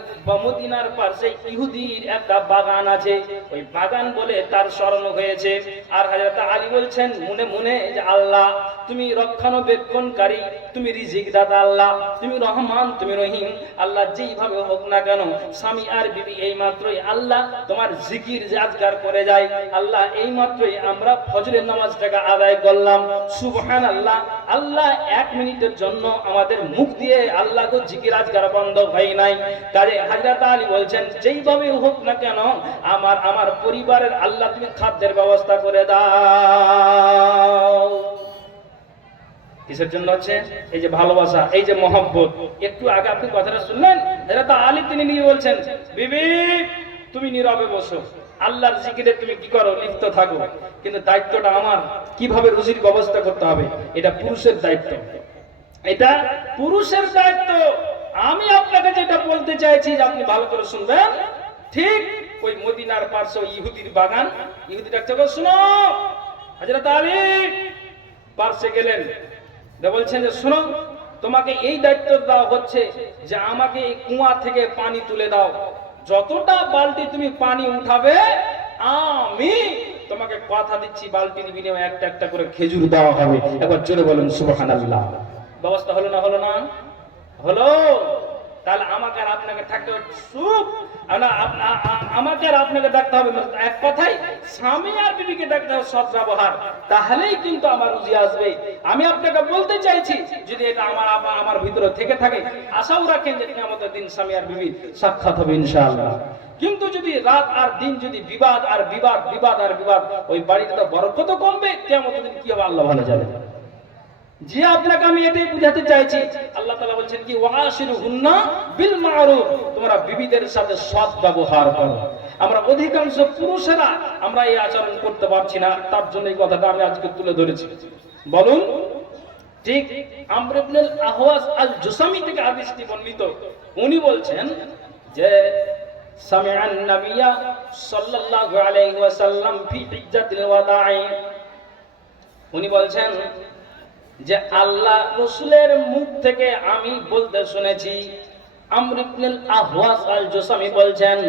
মদিনার পাশে ইহুদির একটা বাগান আছে, ওই বাগান বলে তার স্মরণ হয়েছে। আর হযরতে আলী বলছেন মনে মনে যে আল্লাহ তুমি রক্ষণাবেক্ষণকারী, তুমি রিজিক দাতা আল্লাহ, তুমি রহমান, তুমি রহিম আল্লাহ, যেইভাবে হোক না কেন স্বামী আর বিবি এই মাত্রই আল্লাহ তোমার জিকির আজকার করে যায়, আল্লাহ এই মাত্রই আমরা ফজরের নামাজটাকে আদায় করলাম, সুবহানাল্লাহ। আল্লাহ এক মিনিটের জন্য আমাদের মুখ দিয়ে আল্লাহকে জিকির আজকার বন্ধ হয় নাই। কাজে হযরত আলী বলছেন যেইভাবে হোক না কেন আমার পরিবারের আল্লাহ তুমি খাদ্যের ব্যবস্থা করে দাও। কিসের জন্য হচ্ছে? এই যে ভালোবাসা, এই যে মহব্বত। একটু আগে আপনি কথাটা শুনলেন, হযরত আলী তিনি নিয়ে বলছেন, বিবি তুমি নীরবে বসো, আল্লাহর জিকিরে তুমি কি করো, লিপ্ত থাকো, কিন্তু দায়িত্বটা আমার, কিভাবে রুজির ব্যবস্থা করতে হবে এটা পুরুষের দায়িত্ব, এটা পুরুষের দায়িত্ব। আমি আপনাকে যেটা বলতে চাইছি যে আপনি ভালো করে শুনবেন, ঠিক ওই মদিনার পার্শ্বে ইহুদির বাগান, ইহুদি ডাকছে, শুনো। হযরত আলী পার্শ্বে গেলেন, বলছেন যে শোনো, তোমাকে এই দায়িত্ব দেওয়া হচ্ছে যে আমাকে এই কুয়া থেকে পানি তুলে দাও, যতটা বালতি তুমি পানি উঠাবে আমি তোমাকে কথা দিচ্ছি বালতির বিনিময়ে একটা একটা করে খেজুর দেওয়া হবে। একবার জোরে বলুন সুবহানাল্লাহ। ব্যবস্থা হলো না? হলো না? হলো। তাহলে আমাকে আর আপনাকে থাকতে হবে সুখ, আমাকে আর আপনাকে ডাকতে হবে এক কথাই স্বামী আর বিবিকে ডাকতে হবে সৎ ব্যবহার, তাহলেই কিন্তু আমার রুজি আসবে। আমি আপনাকে বলতে চাইছি যদি এটা আমার ভিতরে থেকে থাকে, আশাও রাখেন যে কিয়ামতের দিন স্বামী আর বিবি সাক্ষাৎ হবে ইনশাআল্লাহ। কিন্তু যদি রাত আর দিন যদি বিবাদ আর বিবাদ, বিবাদ আর বিবাদ, ওই বাড়িতে তো বরকত কমবে, কিয়ামতের দিন কি হবে আল্লাহ ভালো জানে। যে আপনাকে আমি এটাই বুঝাতে চাইছি, আল্লাহ তাআলা বলছেন কি ওয়াশিরুহুন্না বিল মারুফ, তোমরা বিবিদের সাথে সৎ ব্যবহার করো। আমরা অধিকাংশ পুরুষেরা আমরা এই আচরণ করতে পারছি না, তার জন্য এই কথাটা আমি আজকে তুলে ধরেছি। বলুন ঠিক আমর ইবনে আল-আহওয়াজ আল-জুসামি থেকে হাদিসটি বর্ণিত, উনি বলছেন যে সামিআন নাবিয়্যা সাল্লাল্লাহু আলাইহি ওয়াসাল্লাম ফি হিজ্জাতিল ওয়াদা'i, উনি বলছেন যে আল্লাহ রাসূলের মুখ থেকে আমি বলতে শুনেছি, আমর ইবনে আল-আহওয়াজ আল-জুসামি বলছেন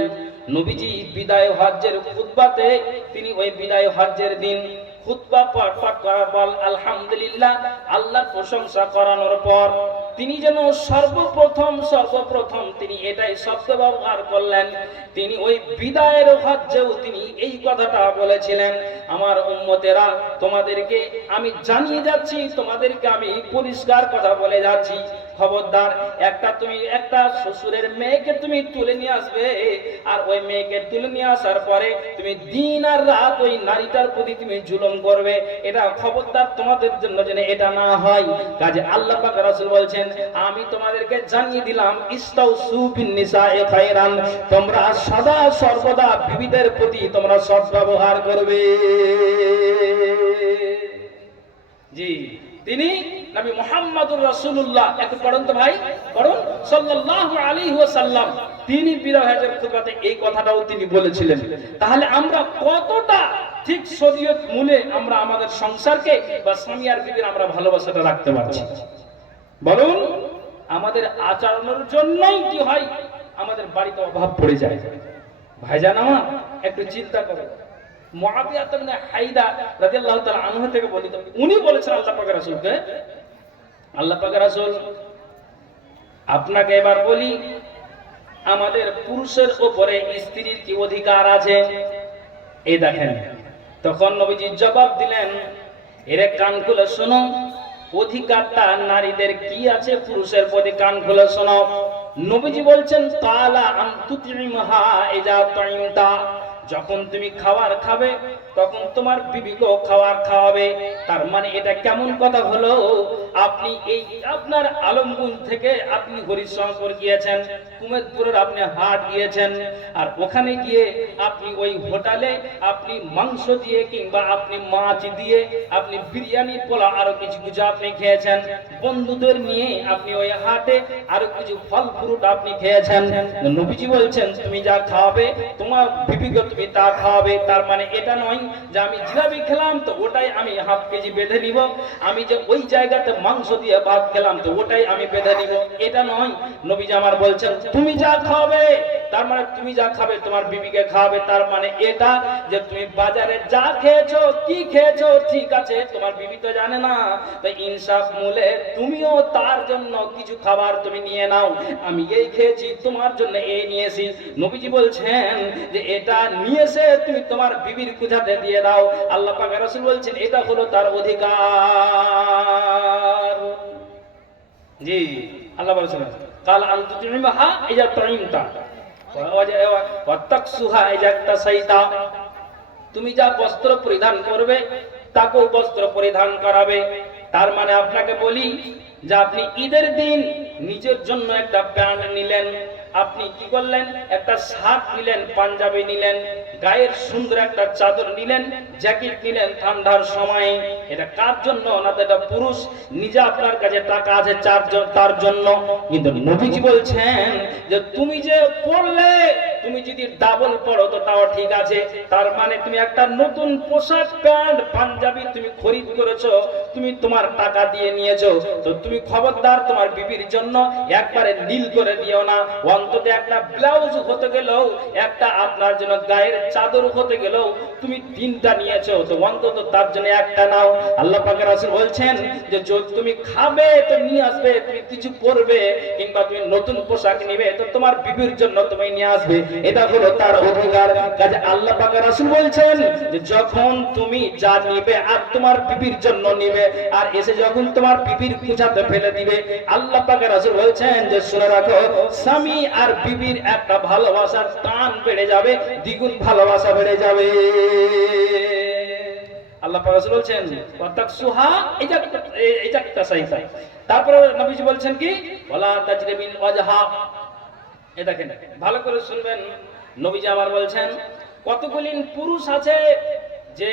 নবীজি বিদায় হজ্জের খুতবাতে তিনি ওই বিদায় হজ্জের দিন খুতবা পাঠ করার পর আলহামদুলিল্লাহ আল্লাহর প্রশংসা করানোর পর তিনি যেন সর্বপ্রথম তিনি এটাই শব্দ ব্যবহার করলেন, তিনি ওই বিদায়ের হজ্জেও তিনি এই কথাটা বলেছিলেন, আমার উম্মতেরা তোমাদেরকে আমি জানিয়ে যাচ্ছি, তোমাদেরকে আমি পরিষ্কার কথা বলে যাচ্ছি, খবরদার তুমি একটা শ্বশুরের মেয়েকে তুমি তুলে নিয়ে আসবে, আর ওই মেয়েকে তুলে নিয়ে আসার পরে তুমি দিন আর রাত ওই নারীটার প্রতি তুমি জুলুম করবে, এটা খবরদার তোমাদের জন্য যেন এটা না হয়। কাজে আল্লাহ পাক রাসূল বলছেন আমি তোমাদেরকে জানিয়ে দিলাম ইস্তাউসু বিন নিসায়ে খায়রান, তোমরা সদা সর্বদা বিবিদের প্রতি তোমরা সৎ ব্যবহার করবে। জি, তিনি নবী মুহাম্মদুর রাসূলুল্লাহ, একটু পড়ুন তো ভাই, পড়ুন, সাল্লাল্লাহু আলাইহি ওয়াসাল্লাম তিনি বিদায় হজ্জের খুতবাতে এই কথাটাও তিনি বলেছিলেন। তাহলে আমরা কতটা ঠিক শরীয়ত মূলে আমরা আমাদের সংসারকে বা স্বামী আর বিবির আমরা ভালোবাসাটা রাখতে পারছি? বলুন, আমাদের আচরণের জন্যই কি হয় আমাদের বাড়িতে অভাব পড়ে যায়। ভাইজান আমার একটু চিন্তা করুন, মুআবিয়া ইবনে হায়দা রাদিয়াল্লাহু তাআলা আনহু থেকে বর্ণিত, উনি বলেছেন আল্লাহ পাকের রাসূলকে, আল্লাহ পাকের রাসূল আপনাকে এবার বলি আমাদের পুরুষের উপরে স্ত্রীর কি অধিকার আছে? এই দেখেন, তখন নবীজি জবাব দিলেন, এরে কান খুলে শোনো, অধিকারটা নারীদের কি আছে পুরুষের প্রতি, কান খুলে শোনো। নবীজি বলছেন তালা আনতুতিমহা ইজা তাইমতা, যখন তুমি খাবার খাবে তখন তোমার বিবিকেও খাবার খাওয়াবে। তার মানে এটা কেমন কথা হলো? আপনি এই আপনার আলমগঞ্জ থেকে আপনি হরিশঙ্কর গিয়েছেন, কুমেদপুরের আপনি হাট গিয়েছেন, আর ওখানে গিয়ে আপনি ওই হোটেলে আপনি মাংস দিয়ে কিংবা আপনি মাছ দিয়ে আপনি বিরিয়ানি পোলা আরো কিছু কিছু আপনি খেয়েছেন, বন্ধুদের নিয়ে আপনি ওই হাটে আরো কিছু ফল ফ্রুট আপনি খেয়েছেন। নবীজি বলছেন তুমি যা খাওয়াবে তোমার বিবিকে তুমি তা খাওয়াবে। তার মানে এটা নয় যে আমি জিলাপি খেলাম তো ওটাই আমি হাফ কেজি বেঁধে নিব, আমি যে ওই জায়গাতে মাংস দিয়ে ভাত খেলাম তো ওটাই আমি বেঁধে নিব, এটা নয়। নবীজি আমার বলছেন তুমি যা খাওয়াবে, তার মানে তুমি যা খাবে তোমার বিবিকে খাওয়াবে। তার মানে এটা যে তুমি বাজারে যা খেয়েছো কি খেয়েছো ঠিক আছে, তোমার বিবি তো জানে না, তো ইনসাফ মূলে তুমিও তার জন্য কিছু খাবার তুমি নিয়ে নাও, আমি এই খেয়েছি তোমার জন্য এই নিয়েছি। নবীজি বলছেন যে এটা নিয়েছে তুমি তোমার বিবির কুঠাতে দিয়ে দাও। আল্লাহ পাক রাসূল বলছেন এটা হলো তার অধিকার। জি আল্লাহ বলেছেন কাল আনতুতিমহা ইজা তাইমতা ওয়া তাকসুহা ইজা তাসাইতা, তুমি যা বস্ত্র পরিধান করবে তাকেও বস্ত্র পরিধান করাবে। তার মানে আপনাকে বলি যে আপনি ঈদের দিন নিজের জন্য একটা প্যান্ট নিলেন, আপনি কি করলেন একটা শার্ট নিলেন, পাঞ্জাবি নিলেন, গায়ের সুন্দর একটা চাদর নিলেন, জ্যাকেট নিলেন ঠান্ডার সময়, এটা কার জন্য? না তো এটা পুরুষ নিজে আপনার কাছে টাকা আছে তার জন্য। কিন্তু নবীজি বলছেন যে তুমি যে পড়লে তুমি যদি ডাবল পড়ো তো তাও ঠিক আছে, তার মানে তুমি একটা নতুন পোশাক প্যান্ট পাঞ্জাবি তুমি খরিদ করেছো, তুমি তোমার টাকা দিয়ে নিয়েছো, তো তুমি খবরদার তোমার বিবির জন্য একবারে নীল করে দিও না, অন্তত একটা ব্লাউজ হতে গেলেও একটা আপনার জন্য গায়ের চাদর হতে গেলেও তুমি তিনটা নিয়েছো, তো অন্তত তার জন্য একটা নাও। আল্লাহ পাকের রাসূল বলছেন যে যদি তুমি খাবে তো নিয়ে আসবে, তুমি কিছু পরবে কিংবা তুমি নতুন পোশাক নিবে তো তোমার বিবির জন্য তুমি নিয়ে আসবে, এটা হলো তার অধিকার। কাজে আল্লাহ পাকের রাসূল বলছেন যে যখন তুমি যা নিবে আর তোমার বিবির জন্য নিবে আর এসে যখন তোমার বিবির কুঁচাতে ফেলে দিবে, আল্লাহ পাকের রাসূল বলছেন যে শুনে রাখো স্বামী আর বিবির একটা ভালোবাসার টান বেড়ে যাবে, দ্বিগুণ ভালোবাসা বেড়ে যাবে। আল্লাহ পাক রাসূল বলছেন ওয়াতাকসুহা এটা তাসাইতা। তারপরে নবীজি বলছেন কি ওয়ালা তাজরিবিল ওয়াজহা, এ দেখেন ভালো করে শুনবেন, নবীজি আবার বলছেন কতগুলি পুরুষ আছে যে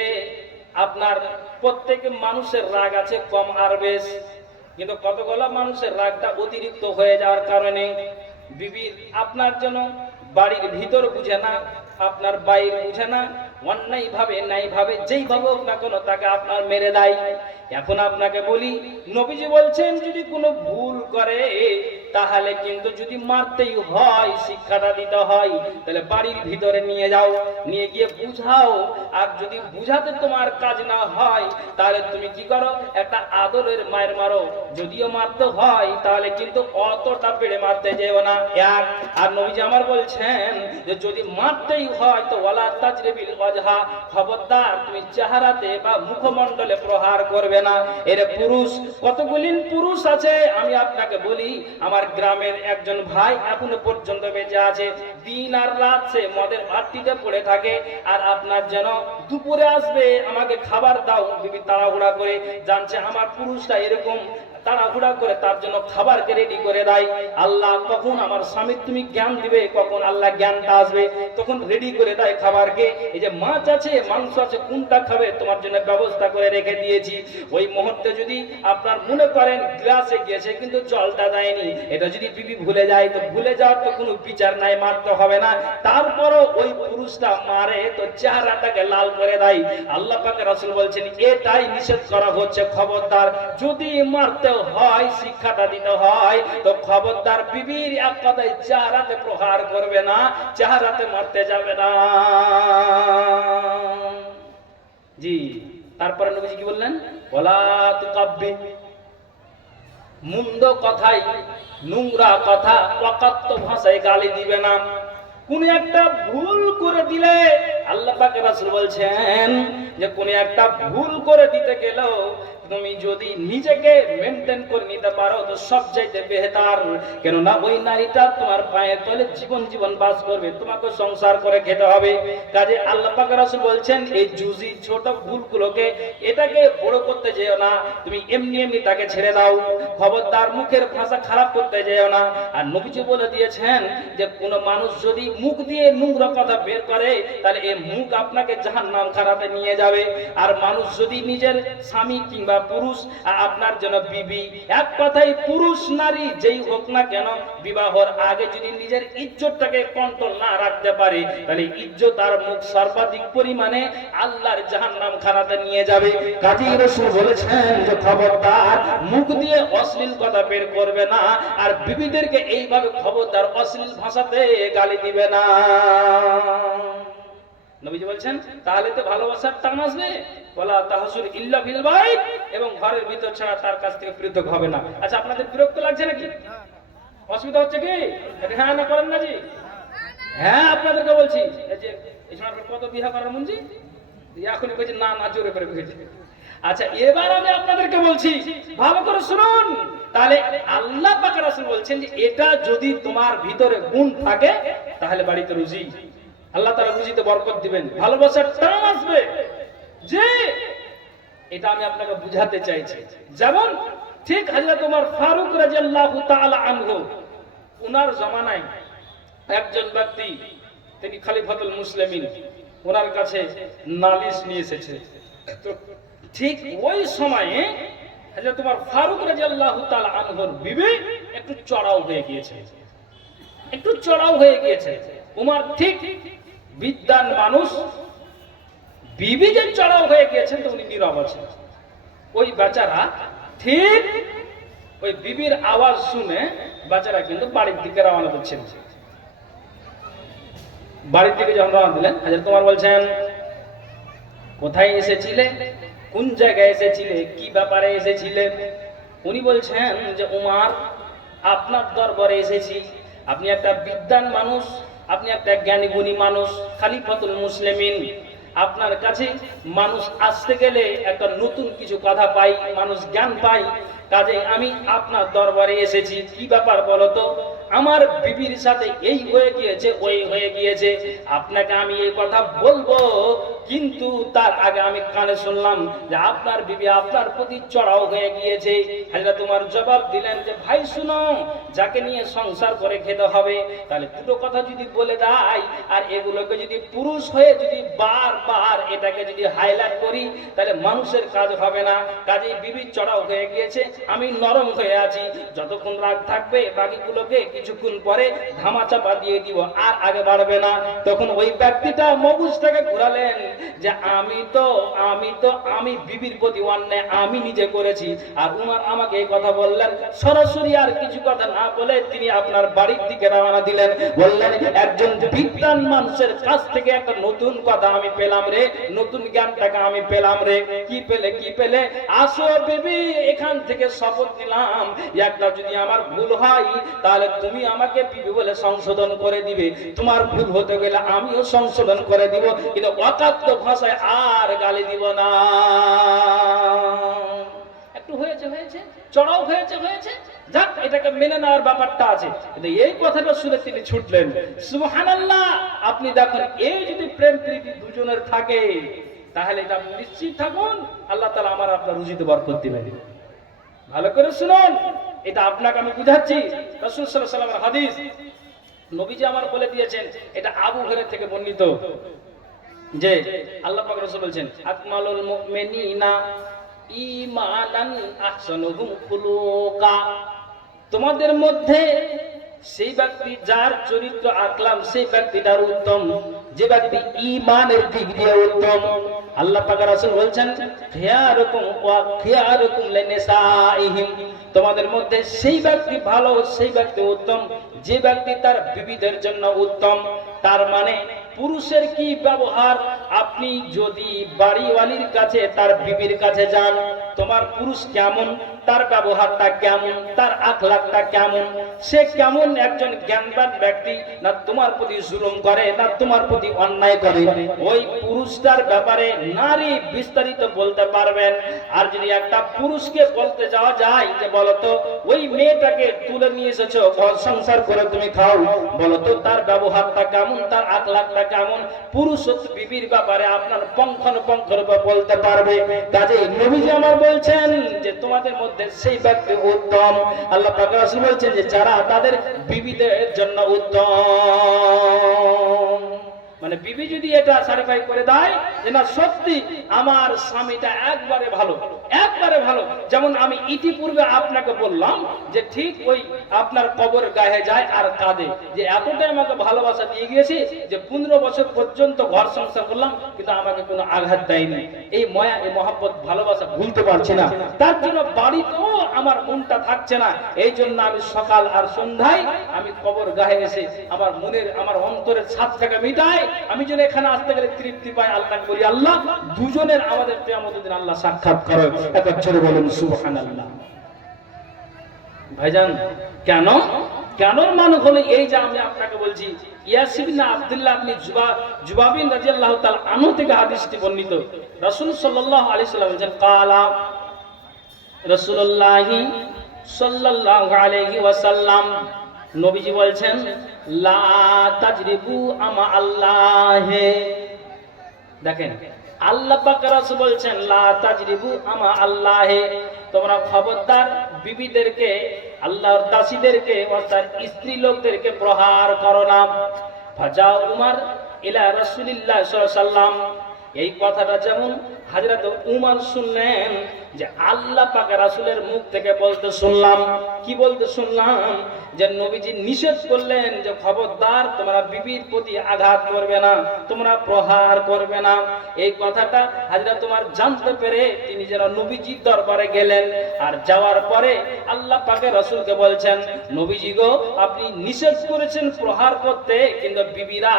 আপনার প্রত্যেক মানুষের রাগ আছে কম আর বেশ, কিন্তু কতগুলো মানুষের রাগটা অতিরিক্ত হয়ে যাওয়ার কারণে বিবির আপনার জন্য বাড়ির ভিতর বুঝে না, আপনার বাইরে বুঝে না, অন্যায় ভাবে নাই ভাবে যেই ভাবে হোক না কোনো তাকে আপনার মেরে দেয়। এখন আপনাকে বলি নবীজি বলছেন যদি কোনো ভুল করে তাহলে কিন্তু যদি মারতেই হয় শিক্ষাটা দিতে হয়, তাহলে বাড়ির ভিতরে নিয়ে যাও, নিয়ে গিয়ে বুঝাও, আর যদি বুঝাতে তোমার কাজ না হয় তাহলে তুমি কি করো একটা আদরের মায়ের মারো, যদিও মারতে হয় তাহলে কিন্তু অতটা বেড়ে মারতে যেও না। এক আর নবীজি আমার বলছেন যে যদি মারতেই হয় তো ওয়ালা তাজরিবিল ওয়াজহা, খবরদার তুমি চেহারাতে বা মুখমণ্ডলে প্রহার করবে না। এর পুরুষ কতগুলি পুরুষ আছে আমি আপনাকে বলি, আমার গ্রামের একজন ভাই এখনো পর্যন্ত বেঁচে আছে, দিন আর রাত সে মদের ভাটিতে পড়ে থাকে, আর আপনার যেন দুপুরে আসবে আমাকে খাবার দাও, বিবি তাড়াহুড়া করে জানছে আমার পুরুষটা এরকম তাড়াহুড়া করে তার জন্য খাবারকে রেডি করে দেয়। আল্লাহ কখন আমার স্বামী তুমি জ্ঞান দিবে, কখন আল্লাহ জ্ঞানটা আসবে, তখন রেডি করে দেয় খাবারকে। এই যে মাছ আছে মাংস আছে কোনটা খাবে তোমার জন্য ব্যবস্থা করে রেখে দিয়েছি। ওই মুহূর্তে যদি আপনার মনে করেন গ্লাসে গিয়েছে কিন্তু জলটা দেয়নি, এটা যদি বিবি ভুলে যায় তো ভুলে যাওয়ার তো কোনো বিচার নাই, মারতে হবে না। তারপরও ওই পুরুষটা মারে তো চেহারাটাকে লাল করে দেয়। আল্লাহ পাকের রাসূল বলছেন এটাই নিষেধ করা হচ্ছে, খবরদার যদি মারতে হয় শিক্ষাটা দিতে হয় তো খবরদার বিবির এক কথায় চেহারাতে প্রহার করবে না, চেহারাতে মারতে যাবে না। জি তারপরে নবীজি কি বললেন ওয়ালা তুকাব্বি, মন্দ কথাই নোংরা কথা অকথ্য ভাষায় গালি দিবে না। কোন একটা ভুল করে দিলে আল্লাহ পাকের রাসূল বলছেন যে কোন একটা ভুল করে দিতে গেলেও তুমি যদি নিজেকে মেনটেন করে নিতে পারো তো সবচাইতে বেহতার, কেননা ওই নারীটা তোমার পায়ের তলে জীবন জীবন বাস করবে, তোমাকে সংসার করে খেতে হবে। কাজে আল্লাহ পাক রাসূল বলছেন এই জুজি ছোট ভুলগুলোকে এটাকে বড় করতে যেও না, তুমি এমনি এমনি তাকে ছেড়ে দাও, খবরদার মুখের ভাষা খারাপ করতে যেও না। আর নবীজি বলে দিয়েছেন যে কোন মানুষ যদি মুখ দিয়ে নোংরা কথা বের করে তাহলে এই মুখ আপনাকে জাহান্নাম খারাপে নিয়ে যাবে। আর মানুষ যদি নিজের স্বামী কিংবা পুরুষ আর আপনার জন্য বিবি, এক কথায় পুরুষ নারী যেই হোক না কেন, বিবাহের আগে যদি নিজের ইজ্জতটাকে কন্ট্রোল না রাখতে পারে তাহলে ইজ্জত আর মুখ সর্বাধিক পরিমাণে আল্লাহর জাহান্নাম খারাপে নিয়ে যাবে। কাজী রাসূল বলেছেন যে খবরদার মুখ দিয়ে অশ্লীল কথা বের করবে না, আর বিবিদেরকে এইভাবে খবরদার অশ্লীল ভাষাতে গালি দিবে না। নবীজি বলছেন তাহলে তো ভালোবাসার টান আসবে, ওয়ালা তাহসুর ইল্লা ফিল বাইত, এবং ঘরের ভিতর ছাড়া তার কাছ থেকে পৃথক হবে না। আচ্ছা আপনাদের বিরক্ত লাগছে নাকি? অসুবিধা হচ্ছে কি? হ্যাঁ না করেন না জি? হ্যাঁ আপনাদেরকে বলছি এই যে এই সময় কত বিয়ে করার মন জি এখনই কইছে না না জোরে করে কইছে। আচ্ছা এবার আমি আপনাদেরকে বলছি ভালো করে শুনুন, তাহলে আল্লাহ পাক রাসূল বলছেন যে এটা যদি তোমার ভিতরে গুণ থাকে তাহলে বাড়িতে রুজি, আল্লাহ তাআলা রুজিতে বরকত দিবেন, ভালোবাসার টান আসবে। যে এটা আমি আপনাকে বুঝাতে চাইছি। যেমন ঠিক হযরত ওমর ফারুক রাদিয়াল্লাহু তাআলা আনহু, উনার জামানায় একজন ব্যক্তি তিনি খলিফাতুল মুসলিমিন, ওনার কাছে নালিশ নিয়ে এসেছে। তো ঠিক ওই সময়ে হযরত ওমর ফারুক রাদিয়াল্লাহু তাআলা আনহুর বিবি একটু চড়াও হয়ে গিয়েছে, একটু চড়াও হয়ে গিয়েছে। ওমর ঠিক বিদ্বান মানুষ, বিবি যে চড়াও হয়ে গিয়েছেন তো উনি নীরব আছেন। ওই বেচারা ঠিক ওই বিবির আওয়াজ শুনে বেচারা কিন্তু বাড়ির দিকে রওনা দিচ্ছেন। বাড়ির দিকে যখন রওনা দিলেন হযরত ওমর বলছেন কোথায় এসেছিলে, কোন জায়গায় এসেছিলে, কি ব্যাপারে এসেছিলে? উনি বলছেন যে ওমর আপনার দরবারে এসেছি, আপনি একটা বিদ্বান মানুষ, আপনি একটা জ্ঞানী গুণী মানুষ, খলিফাতুল মুসলিমিন, আপনার কাছে মানুষ আসতে গেলে একটা নতুন কিছু কথা পাই, মানুষ জ্ঞান পাই, কাজে আমি আপনার দরবারে এসেছি। কি ব্যাপার বলো তো? আমার বিবির সাথে এই হয়ে গিয়েছে, ওই হয়ে গিয়েছে, আপনাকে আমি এই কথা বলবো, কিন্তু তার আগে আমি কানে শুনলাম যে আপনার বিবি আপনার প্রতি চড়াও হয়ে গিয়েছে। হযরত ওমর জবাব দিলেন যে ভাই শুনো, যাকে নিয়ে সংসার করে খেতে হবে তাহলে দুটো কথা যদি বলে দেয় আর এগুলোকে যদি পুরুষ হয়ে যদি বারবার এটাকে যদি হাইলাইট করি তাহলে মানুষের কাজ হবে না। কাজেই বিবি চড়াও হয়ে গিয়েছে, আমি নরম হয়ে আছি, যতক্ষণ রাগ থাকবে বাকিগুলোকে কিছুক্ষণ পরে ধামাচাপা দিয়ে দিব, আর আগে বাড়বে না। তখন ওই ব্যক্তিটা মগজটাকে ঘুরালেন যে আমি বিবির প্রতি অন্যায় আমি নিজে করেছি। আর উমর আমাকে এই কথা বললেন, সরাসরি আর কিছু কথা না বলে তিনি আপনার বাড়ির দিকে রওনা দিলেন। বললেন একজন বিদ্বান মানুষের কাছ থেকে একটা নতুন কথা আমি পেলাম রে, নতুন জ্ঞানটাকে আমি পেলাম রে। কি পেলে? আসো বিবি, এখান থেকে শপথ নিলাম একটা যদি আমার ভুল হয় তাহলে তুমি আমাকে বিবি বলে সংশোধন করে দিবে, তোমার ভুল হতে গেলে আমিও সংশোধন করে দিব, কিন্তু অকাত্য ভাষায় আর গালি দিব না। একটু হয়েছে চড়াও হয়েছে, যাক এটাকে মেনে নেওয়ার ব্যাপারটা আছে, কিন্তু এই কথাটা শুনে তিনি ছুটলেন। সুবহানাল্লাহ! আপনি দেখুন এই যদি প্রেম প্রীতি দুজনের থাকে তাহলে এটা নিশ্চিত থাকুন আল্লাহ তাআলা আমার আপনার রুজিতে বরকত দিবেন। ভালো করে শুনুন, এটা আপনাকে আমি বুঝাচ্ছি, রাসূল সাল্লাল্লাহু আলাইহি ওয়াসাল্লামের হাদিস, নবীজি আমার বলে দিয়েছেন, এটা আবু হুরায়রা থেকে বর্ণিত যে আল্লাহ পাক রাসূল বলেন আকমালুল মুমিনিনা ঈমানান আহসানুহুম খুলুকা, তোমাদের মধ্যে সেই ব্যক্তি যার চরিত্র আকলাম সেই ব্যক্তিটার উত্তম, যে ব্যক্তি ঈমানের দিক দিয়ে উত্তম। আল্লাহ পাক রাসূল বলেন খিয়ারুকুম ওয়া খিয়ারুকুম লিনিসাইহিম, তোমাদের মধ্যে সেই ব্যক্তি ভালো, সেই ব্যক্তি উত্তম যে ব্যক্তি তার বিবিদের জন্য উত্তম। তার মানে পুরুষের কি ব্যবহার, আপনি যদি বাড়িওয়ালির কাছে তার বিবির কাছে যান, তোমার পুরুষ কেমন তার ব্যবহারটা কেমন, তার আখলাকটা কেমন, সে কেমন একজন জ্ঞানবান ব্যক্তি, না তোমার প্রতি জুলুম করে, না তোমার প্রতি অন্যায় করে, ওই পুরুষটার ব্যাপারে নারী বিস্তারিত বলতে পারবেন। আর যদি একটা পুরুষকে বলতে যাওয়া যায় যে বলতো ওই মেয়েটাকে তুলে নিয়ে এসেছো, ঘর সংসার করে তুমি খাও, বলতো তার ব্যবহারটা কেমন, তার আখলাকটা কেমন, পুরুষ বিবির ব্যাপারে আপনার পঙ্খানুপুঙ্খরূপে বলতে পারবে। কাজেই নবীজি আমার বলছেন যে তোমাদের মধ্যে সেই ব্যক্তি উত্তম। আল্লাহ পাক রাসূল বলছেন যে যারা তাদের বিবিদের জন্য উত্তম। মানে বিবি যদি এটা সার্টিফাই করে দেয় যে না সত্যি আমার স্বামীটা একবারে ভালো, একবারে ভালো, যেমন আমি ইতিপূর্বে আপনাকে বললাম যে ঠিক ওই আপনার কবর গায়ে যায় আর কাঁদে যে এতটাই আমাকে ভালোবাসা দিয়ে গিয়েছে যে 15 বছর পর্যন্ত ঘর সংসার করলাম কিন্তু আমাকে কোনো আঘাত দেয়নি। এই মায়া, এই মহব্বত, ভালোবাসা ভুলতে পারছি না, তার জন্য বাড়িতেও আমার মনটা থাকছে না। এই জন্য আমি সকাল আর সন্ধ্যায় আমি কবর গায়ে এসে আমার মনের, আমার অন্তরের ছাদটাকে মিটাই। আমি যেন এখানে আসতে গেলে তৃপ্তি পাই, আল্লাহ করি আল্লাহ দুজনের আমাদের কিয়ামতের দিন আল্লাহ সাক্ষাৎ করে। একবার জোরে বলুন সুবহানাল্লাহ। ভাইজান কেন কেন মানে হলো এই যে আমি আপনাকে বলছি, ইয়াসির বিন আব্দুল্লাহ ইবনে জুবাবিন রাদিয়াল্লাহু তাআলা আনহু থেকে হাদিসটি বর্ণিত। রাসূল সাল্লাল্লাহু আলাইহি সাল্লাম বলেন, ক্বালা রাসূলুল্লাহি সাল্লাল্লাহু আলাইহি ওয়াসাল্লাম, নবীজি বলছেন, লা তাজরিবু আমা আল্লাহে। দেখেন আল্লাহ পাক রাসূল বলছেন লা তাজরিবু আমা আল্লাহে, তোমরা খবরদার বিবিদেরকে, আল্লাহর দাসীদেরকে অর্থাৎ স্ত্রী লোকদেরকে প্রহার করো না। ফাজা উমর ইলা রাসূলিল্লাহ সাল্লাল্লাহু আলাইহি ওয়াসাল্লাম, এই কথাটা যেমন হযরত উমর শুনলেন যে আল্লাহ পাক রাসূলের মুখ থেকে বলতে শুনলাম, কি বলতে শুনলাম, যে নবীজি নিষেধ করলেন যে খবরদার তোমরা বিবির প্রতি আঘাত করবে না, তোমরা প্রহার করবে না। এই কথাটা হযরত উমর জানতে পেরে তিনি যেন নবীজির দরবারে গেলেন, আর যাওয়ার পরে আল্লাহ পাকের রাসূলকে বলছেন, নবীজি গো আপনি নিষেধ করেছেন প্রহার করতে, কিন্তু বিবিরা,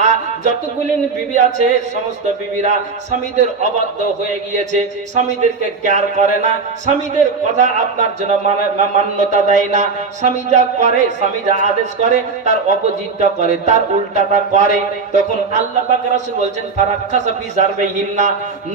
যতগুলি বিবি আছে সমস্ত বিবিরা স্বামীদের অবাধ্য হয়ে গিয়েছে, স্বামীদেরকে কেয়ার করে না, স্বামীদের কথা আপনার জন্য মান্যতা দেয় না, স্বামী যা করে, স্বামী যা আদেশ করে তার অপোজিটটা করে, তার উল্টাটা করে। তখন আল্লাহ পাক রাসূল বলছেন ফারাক্কাসা ফি জারবিহিন্না,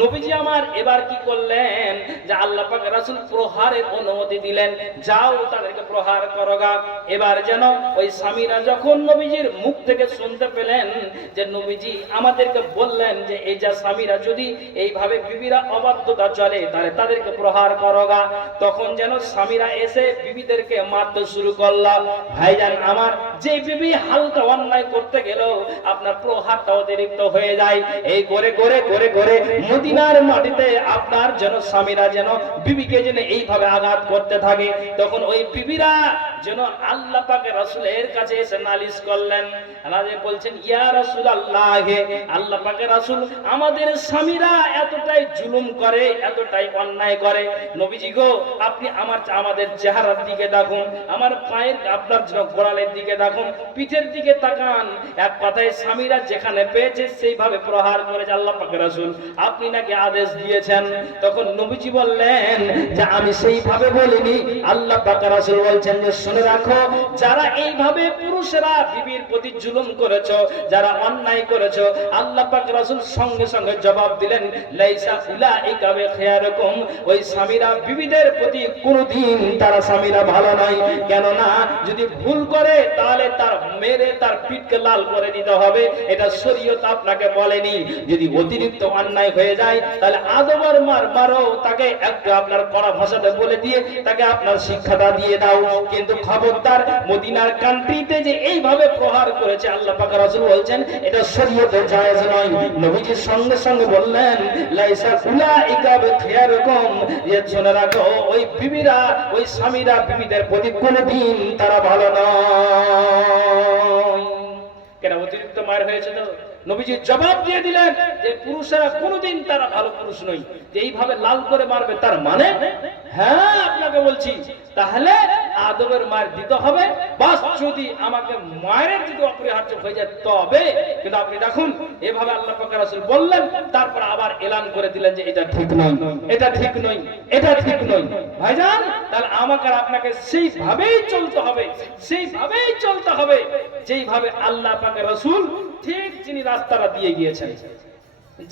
নবীজি আমার এবার কি করলেন যে আল্লাহ পাক রাসূল প্রহারের অনুমতি দিলেন, যাও তাদেরকে প্রহার করোগা। এবার যেন ওই স্বামীরা যখন নবীজির মুখ থেকে শুনতে পেলেন যে নবীজি আমাদেরকে বললেন যে এই যে স্বামীরা যদি এইভাবে বিবিরা অবাধ্যতা চলে তাহলে তাদেরকে প্রহার করোগা, তখন যেন স্বামীরা এসে বিবিদেরকে মারতে শুরু করল। ভাইজান আমার, যে বিবি হালকা অন্যায় করতে গেলেও আপনার প্রহারটা অতিরিক্ত হয়ে যায়। এই করে করে করে করে মদিনার মাটিতে আপনার যেন স্বামীরা যেন বিবিকে যেন এইভাবে আঘাত করতে থাকে, তখন ওই বিবিরা যেন আল্লাহ পাকের রাসূলের কাছে এসে নালিশ করলেন। রাজে বলছেন, ইয়া রাসূলুল্লাহ, আল্লাহ পাকের রাসূল আমাদের স্বামীরা এতটাই জুলুম করে, এতটাই অন্যায় করে, নবীজি গো আপনি আমাদের চেহারার দিকে দেখুন, আমার পায়ের আপনার গোড়ালের দিকে দেখুন, পিঠের দিকে তাকান, এক কথায় স্বামীরা যেখানে পেয়েছে সেইভাবে প্রহার করেছে আল্লাহ পাকের রাসূল, আপনি নাকি আদেশ দিয়েছেন। তখন নবীজি বললেন যে আমি সেইভাবে বলিনি, আল্লাহ পাকের রাসূল বলছেন যে শুনে রাখো, যারা এইভাবে পুরুষরা বিবির প্রতি জুলুম করেছো, যারা অন্যায় করেছো, আল্লাহ পাক রাসূল সঙ্গে সঙ্গে জবাব দিলেন, লাইসা উলাইকা বিখিয়ারকুম, ওই স্বামীরা বিবিদের প্রতি কোনদিন তারা স্বামীরা ভালো নয়। কেননা যদি ভুল করে তাহলে তার মেরে তার পিঠকে লাল করে দিতে হবে, এটা শরীয়ত আপনাকে বলেনি। যদি অতিরিক্ত অন্যায় হয়ে যায় তাহলে আদবার মারো, তাকে একটু আপনার কড়া ভাষাতে বলে দিয়ে তাকে আপনার শিক্ষাটা দিয়ে দাও। কিন্তু খবরদার মদিনার কান্ট্রিতে যে এইভাবে প্রহার করেছে আল্লাহ পাক রাসূল বলছেন এটা শরীয়তে জায়েজ নয়। নবীজি সঙ্গে সঙ্গে বললেন, লাইসা উলাইকা বিখিয়ারকুম, যে শুনে রাখো ওই বিবিরা, ওই স্বামীরা বিবিদের প্রতি কোনদিন তারা ভালো নয়। কেন অতিরিক্ত মার হয়েছে তো নবীজি জবাব দিয়ে দিলেন যে পুরুষেরা কোনদিন তারা ভালো পুরুষ নয়। এইভাবে লাল করে মারবে তার মানে, হ্যাঁ আপনাকে বলছি, তাহলে আদবের মার দিতে হবে। বাস যদি আমাকে মায়ের যদি অপরিহার্য হয়ে যায় তবে, কিন্তু আপনি দেখুন এভাবে আল্লাহ পাক রাসূল বললেন, তারপর আবার এলান করে দিলেন যে এটা ঠিক নয়, এটা ঠিক নয়, এটা ঠিক নয়। ভাইজান, তাহলে আমাকে আর আপনাকে সেইভাবেই চলতে হবে, সেইভাবেই চলতে হবে যেইভাবে আল্লাহ পাক রাসূল ঠিক যিনি রাস্তাটা দিয়ে গিয়েছেন,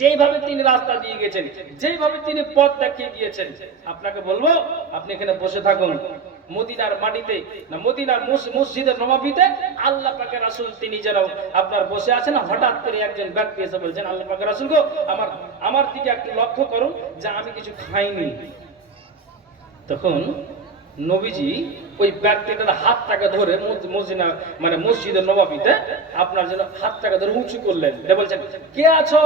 যেইভাবে তিনি রাস্তা দিয়ে গেছেন, যেইভাবে তিনি পথ দেখিয়ে গিয়েছেন। আপনাকে বলবো আপনি এখানে বসে থাকুন, মদিনার মাটিতে না মদিনার মসজিদের নববীতে আল্লাহ পাকের রাসূল তিনি যেন আপনার বসে আছেন, হঠাৎ করে একজন ব্যক্তি এসে বলছেন, আল্লাহ পাকের রাসূল গো, আমার দিকে একটু লক্ষ্য করুন যে আমি কিছু খাইনি। তখন নবীজি ওই ব্যক্তিটার হাতটাকে ধরে মসজিদের নববীতে আপনার জন্য হাতটাকে ধরে উঁচু করলেন, বলছেন কে আছো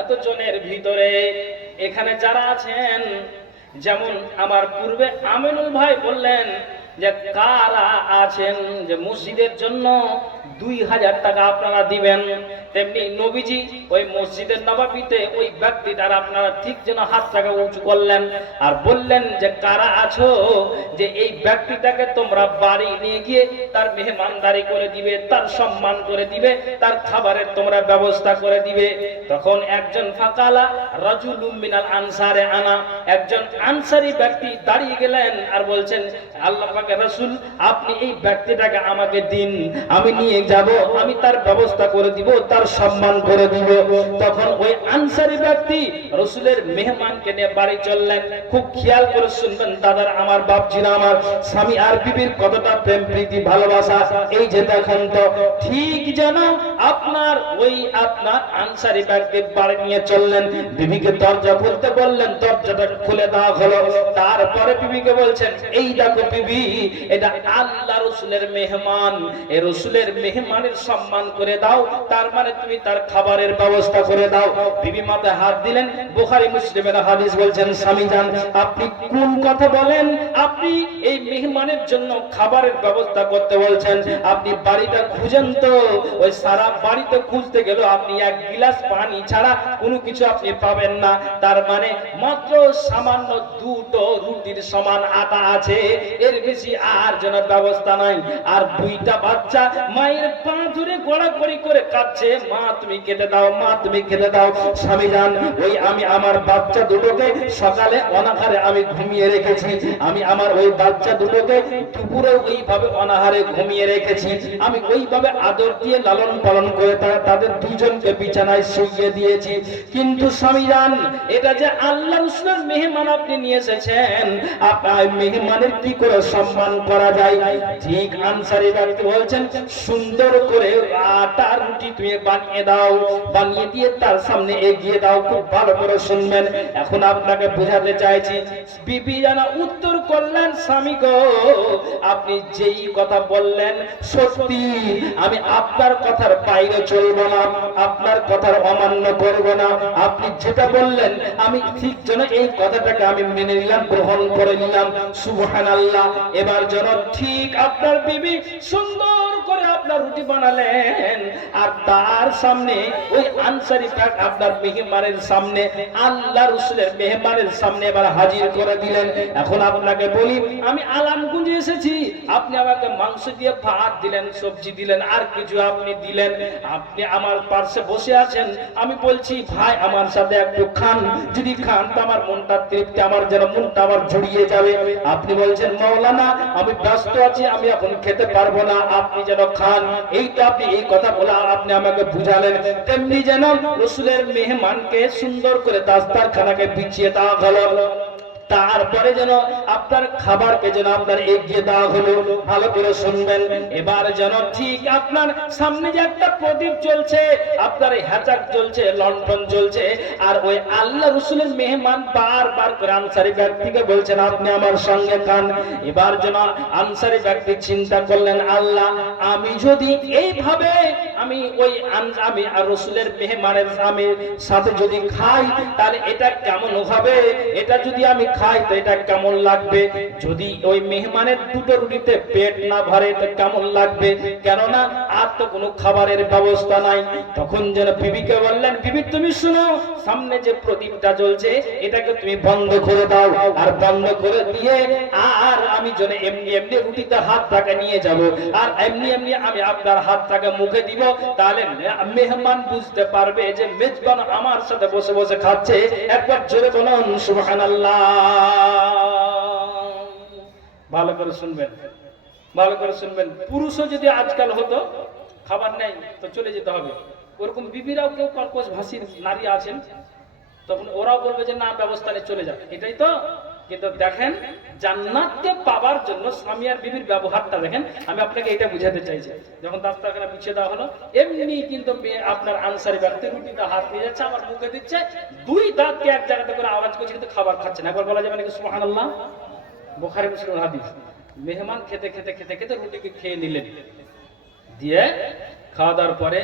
এত জনের ভিতরে? এখানে যারা আছেন, যেমন আমার পূর্বে আমিনুল ভাই বললেন যে কারা আছেন যে মসজিদের জন্য 2000 টাকা আপনারা দিবেন, তেমনি নবীজি ওই মসজিদের নববীতে ওই ব্যক্তিটার আপনারা ঠিক যেন হাতটাকে উঁচু করলেন আর বললেন যে কারা আছো যে এই ব্যক্তিটাকে তোমরা বাড়ি নিয়ে গিয়ে তার মেহমানদারি করে দিবে, তার সম্মান করে দিবে, তার খাবারের তোমরা ব্যবস্থা করে দিবে। তখন একজন ফাকালা রাজুলুম মিনাল আনসারে আনা, একজন আনসারী ব্যক্তি দাঁড়িয়ে গেলেন আর বলছেন, আল্লাহ পাকের রাসূল আপনি এই ব্যক্তিটাকে আমাকে দিন, আমি নিয়ে যাব, আমি তার ব্যবস্থা করে দিব, তার সম্মান করে দিব। তখন ওই আনসারী ব্যক্তি রাসূলের মেহমানকে নিয়ে বাড়ি চললেন। খুব খেয়াল করে শুনবেন দাদার, আমার বাপজিরা, আমার স্বামী আর বিবির কতটা প্রেম প্রীতি ভালোবাসা। এই যে দেখেন তো, ঠিক যেন আপনার আনসারী ব্যক্তি বাড়ি নিয়ে চললেন, বিবিকে দরজা খুলতে বললেন, দরজাটা খুলে দেওয়া হলো। তারপরে বিবিকে বলছেন, এই দেখো বিবি, এটা আল্লাহ রাসূলের মেহমান, এই রাসূলের মেহমানের সম্মান করে দাও, তার মানে তুমি তার খাবারের ব্যবস্থা করে দাও। বিবি মাথায় হাত দিলেন। বুখারী মুসলিমের হাদিস বলছেন, স্বামী জান আপনি কোন কথা বলেন? আপনি এই মেহমানের জন্য খাবারের ব্যবস্থা করতে বলছেন, আপনি বাড়িটা খুঁজেন তো। ওই সারা বাড়িতে খুঁজতে গেল আপনি এক গিলাস পানি ছাড়া কোনো কিছু আপনি পাবেন না, তার মানে মাত্র সামান্য দুটো রুটির সমান আটা আছে, এর বেশি আর যেন ব্যবস্থা নাই। আর দুইটা বাচ্চা মায়ের পা ধরে গড়াগড়ি করে কাঁদছে, মা তুমি খেতে দাও, মা তুমি খেতে দাও। স্বামী জান ওই আমি আমার বাচ্চা দুটোকে সকালে অনাহারে আমি ঘুমিয়ে রেখেছি, আমি আমার ওই বাচ্চা দুটোকে দুপুরে ওইভাবে অনাহারে ঘুমিয়ে রেখেছি, আমি ওইভাবে আদর দিয়ে লালন পালন করে তাদের দুজনকে বিছানায় শুইয়ে দিয়েছি। কিন্তু স্বামী জান এটা যে আল্লাহ রাসূলের মেহমান আপনি নিয়ে এসেছেন, আপনার মেহমানের কি করে সম্মান করা যায়? ঠিক আনসারী ব্যক্তি বলছেন, সুন্দর করে আটা রুটি তুমি বানিয়ে দাও, বানিয়ে দিয়ে তার সামনে এগিয়ে দাও। খুব ভালো করে শুনবেন, এখন আপনাকে বোঝাতে চাইছি। বিবি জানা উত্তর করলেন, স্বামী গো আপনি যেই কথা বললেন সত্যি, আমি আপনার কথার বাইরে চলবো না, আপনার কথার অমান্য করব না। আপনি যেটা বললেন আমি ঠিক যেন এই কথাটাকে আমি মেনে নিলাম, গ্রহণ করে নিলাম। সুবহানাল্লাহ। এবার যেন ঠিক আপনার বিবি সুন্দর করে আপনার রুটি বানালেন আর তার সামনে ওই আনসারী ব্যক্তি আপনার মেহমানের সামনে, আল্লাহ রাসূলের মেহমানের সামনে এবার হাজির করে দিলেন। এখন আপনাকে বলি, আমি আলামগঞ্জে এসেছি, আপনি আমাকে মাংস দিয়ে ভাত দিলেন, সবজি দিলেন, আর কিছু আপনি দিলেন, আপনি আমার পাশে বসে আছেন, আমি বলছি ভাই আমার সাথে একটু খান, যদি খান তো আমার মনটা তৃপ্তি, আমার যেন মনটা আমার জুড়িয়ে যাবে। আপনি বলছেন মাওলানা আমি ব্যস্ত আছি, আমি এখন খেতে পারবো না, আপনি যেন খান। এইটা আপনি এই কথা বলা আপনি আমাকে বুঝালেন। তেমনি যেন রাসূলের মেহমানকে সুন্দর করে দাস্তারখানাকে বিছিয়ে দেওয়া হলো, তারপরে যেন আপনার খাবারকে যেন আপনার এগিয়ে দেওয়া হলো। ভালো করে শুনবেন, এবার যেন ঠিক আপনার সামনে যে একটা প্রদীপ জ্বলছে, আপনার হ্যাচাক জ্বলছে, লণ্ঠন জ্বলছে, আর ওই আল্লাহ রাসূলের মেহমান বারবার করে আনসারী ব্যক্তিকে বলছেন আপনি আমার সঙ্গে খান। এবার যেন আনসারী ব্যক্তি চিন্তা করলেন, আল্লাহ আমি যদি এইভাবে আমি রাসূলের মেহমানের সাথে যদি খাই তাহলে এটা কেমন হবে? এটা যদি আমি খায় তো এটা কেমন লাগবে? যদি ওই মেহমানের দুটো রুটিতে পেট না ভরে তো কেমন লাগবে? কেননা আর তো কোনো খাবারের ব্যবস্থা নাই। তখন যেন বিবিকে বললেন, বিবি তুমি শুনো, সামনে যে প্রদীপটা জ্বলছে এটাকে তুমি বন্ধ করে দাও, আর বন্ধ করে দিয়ে আর আমি যেন এমনি এমনি রুটিতে হাতটাকে নিয়ে যাব, আর এমনি এমনি আমি আপনার হাতটাকে মুখে দিব, তাহলে মেহমান বুঝতে পারবে যে মেজবান আমার সাথে বসে বসে খাচ্ছে। একবার জোরে বলুন সুবহানাল্লাহ। ভালো করে শুনবেন, ভালো করে শুনবেন। পুরুষও যদি আজকাল হতো, খাবার নেই তো চলে যেতে হবে, ওরকম বিবিরাও কেউ কর্কশ ভাষীর নারী আছেন, তখন ওরাও বলবে যে না ব্যবস্থা নিয়ে চলে যাবে, এটাই তো। কিন্তু দেখেন জান্নাতকে পাওয়ার জন্য স্বামী আর বিবির ব্যবহারটা দেখেন। আমি আপনাকে এটা বুঝাতে চাইছি, যখন দাস্তাখানা বিছিয়ে দেওয়া হলো, এমনি কিন্তু আপনার আনসারি ব্যক্তি রুটিতে হাত দিয়ে যাচ্ছে, আমার মুখে দিচ্ছে, দুই দাঁতকে এক জায়গাতে করে আওয়াজ করছে, কিন্তু খাবার খাচ্ছে না। একবার বলা যাবে নাকি সুবহানাল্লাহ? বুখারী মুসলিম হাদিস। মেহমান খেতে খেতে খেতে খেতে রুটিকে খেয়ে নিলেন, দিয়ে খাওয়া দাওয়ার পরে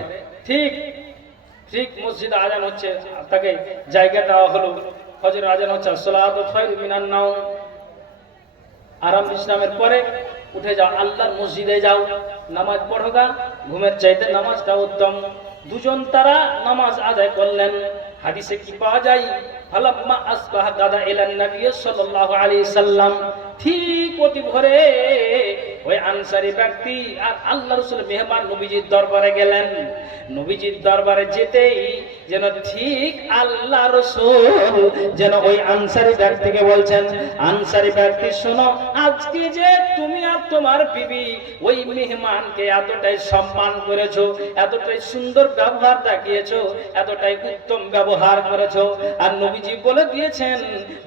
ঠিক ঠিক মসজিদে আজান হচ্ছে, তাকে জায়গা দেওয়া হলো, ফজরের আজান হচ্ছে, আসসালাতু খায়রুম মিনান নাওম, আরাম বিশ্রামের পরে উঠে যাও, আল্লাহর মসজিদে যাও, নামাজ পড়োগা, ঘুমের চাইতে নামাজটা উত্তম। দুজন তারা নামাজ আদায় করলেন। হাদিসে কি পাওয়া যায়? ফালাম্মা আসবাহা গাদা ইলান নবী সাল্লাল্লাহু আলাইহি সাল্লাম, ঠিক অতি ভোরে ওই আনসারী ব্যক্তি আর আল্লাহ রাসূল মেহমান নবীজির দরবারে গেলেন। নবীজির দরবারে যেতেই যেন ঠিক আল্লাহ রাসূল যেন ওই আনসারী ব্যক্তিকে বলছেন, আনসারী ব্যক্তি শোনো, আজকে যে তুমি আর তোমার বিবি ওই মেহমানকে এতটাই সম্মান করেছো, এতটাই সুন্দর ব্যবহার দেখিয়েছো, এতটাই উত্তম ব্যবহার করেছো, আর নবীজি বলে দিয়েছেন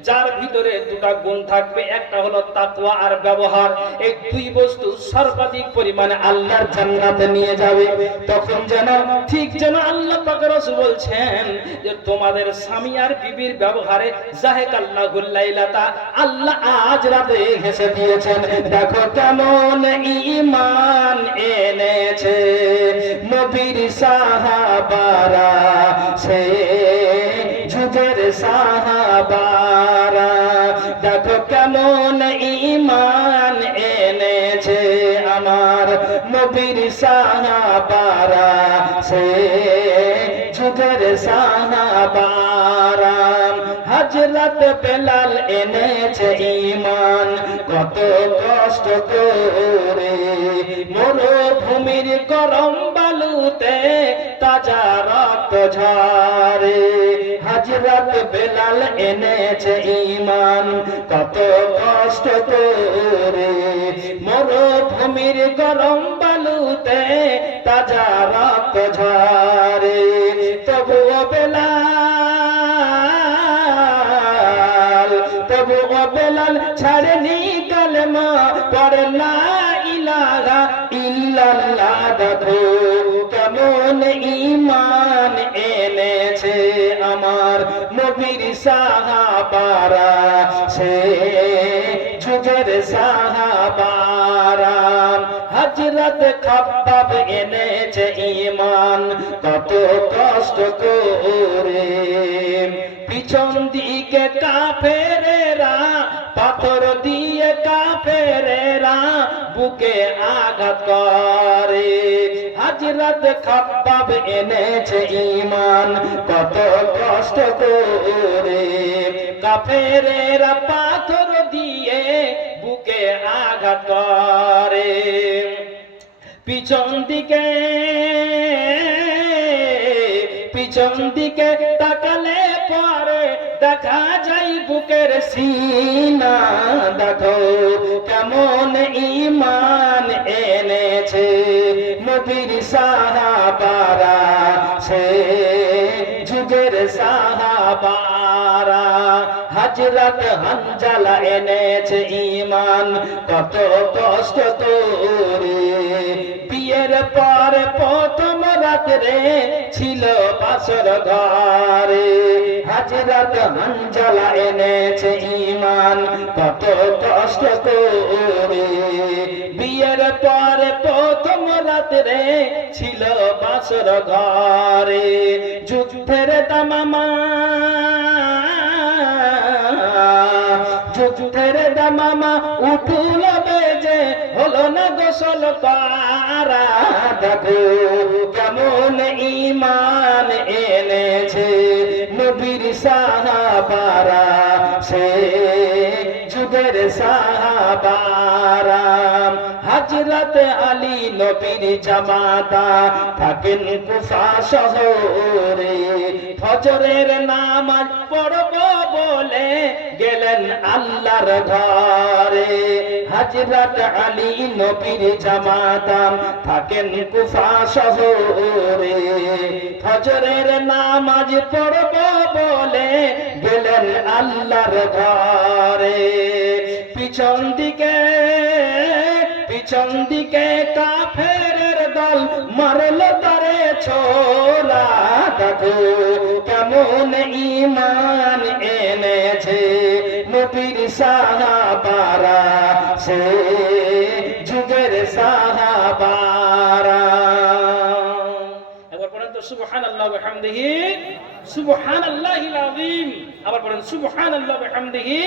যার ভিতরে দুটো গুণ থাকবে, একটা হলো তাকওয়া আর ব্যবহার, এই দুই বস্তু সর্বাধিক পরিমাণে আল্লাহর জান্নাতে নিয়ে যাবে। তখন যেন ঠিক যেন আল্লাহ পাক রাসূল বলছেন যে তোমাদের স্বামী আর বিবির ব্যবহারে জাহাকাল্লাহুল লাইলাতা, আল্লাহ আজ রাতে হেসে দিয়েছেন। দেখো কেমন ঈমান এনেছে নবীর সাহাবারা, সে যুগের সাহাবারা, দেখো কেমন ঈমান এনেছে আমার নবীর সাহাবারা, সে যুগের সাহাবারা। হযরত বেলাল এনেছে ঈমান কত কষ্ট করে, মরুভূমির গরম বালুতে তাজা রক্ত ঝরে। হযরত বেলাল এনেছে ঈমান কত কষ্ট করে, মরুভূমির গরম বালুতে তাজা রক্ত ঝরে। তবুও বেলাল, তবুও বেলাল ছাড়েনি কালেমা, পড়ে লা ইলাহা ইল্লাল্লাহ। দেখো কেমন ঈমান এনেছে আমার নবীর সাহাবারা, সে যুগের সাহাবারা। হযরত খাব্বাব এনেছে ঈমান কত কষ্ট করে, পিছন দিকে কাফেরেরা পাথর দিয়ে কাফেরেরা বুকে আঘাত করে। হযরত খাব্বাব এনেছে ঈমান কত কষ্ট করে, কাফেরেরা পাথর দিয়ে বুকে আঘাত করে। পিছন দিকে পিছন দিকে তাকালে পরে দেখা যায় বুকের সিনা। দেখো কেমন ঈমান এনেছে নবীর সাহাবারা, সে যুগের সাহাবারা। হযরত হানজালা এনেছে ঈমান কত কষ্ট করে, বিয়ের পরে প্রথম রাত্রে ছিল বাসর ঘরে। হযরত হানজালা এনেছে ঈমান কত কষ্ট করে, বিয়ের পরে প্রথম রাত্রে ছিল বাসর ঘরে। যুদ্ধের তামামা যুদ্ধের দামামা উঠল বেজে হলো না গোসল করা দেখো কেমন ঈমান এনেছে নবীর সাহাবারা সে যুগের সাহাবারা হযরত আলী নবীর জামাতা থাকেন কুফা শহরে ফজরের নামাজ পড়ব বলে গেলেন আল্লাহর ঘরে হযরত আলী নবীর জামাতা থাকেন কুফা শহরে ফজরের নামাজ পড়ব বলে গেলেন আল্লাহর ঘরে পিছন দিকে কাফেরের দল মারল তারে ছোলা দেখো কেমন ঈমান এনেছে নবীর সাহাবারা সে যুগের সাহাবারা একবার পড়েন তো সুবহানাল্লাহি ওয়া বিহামদিহি সুবহানাল্লাহিল আযীম আবার পড়েন সুবহানাল্লাহি ওয়া বিহামদিহি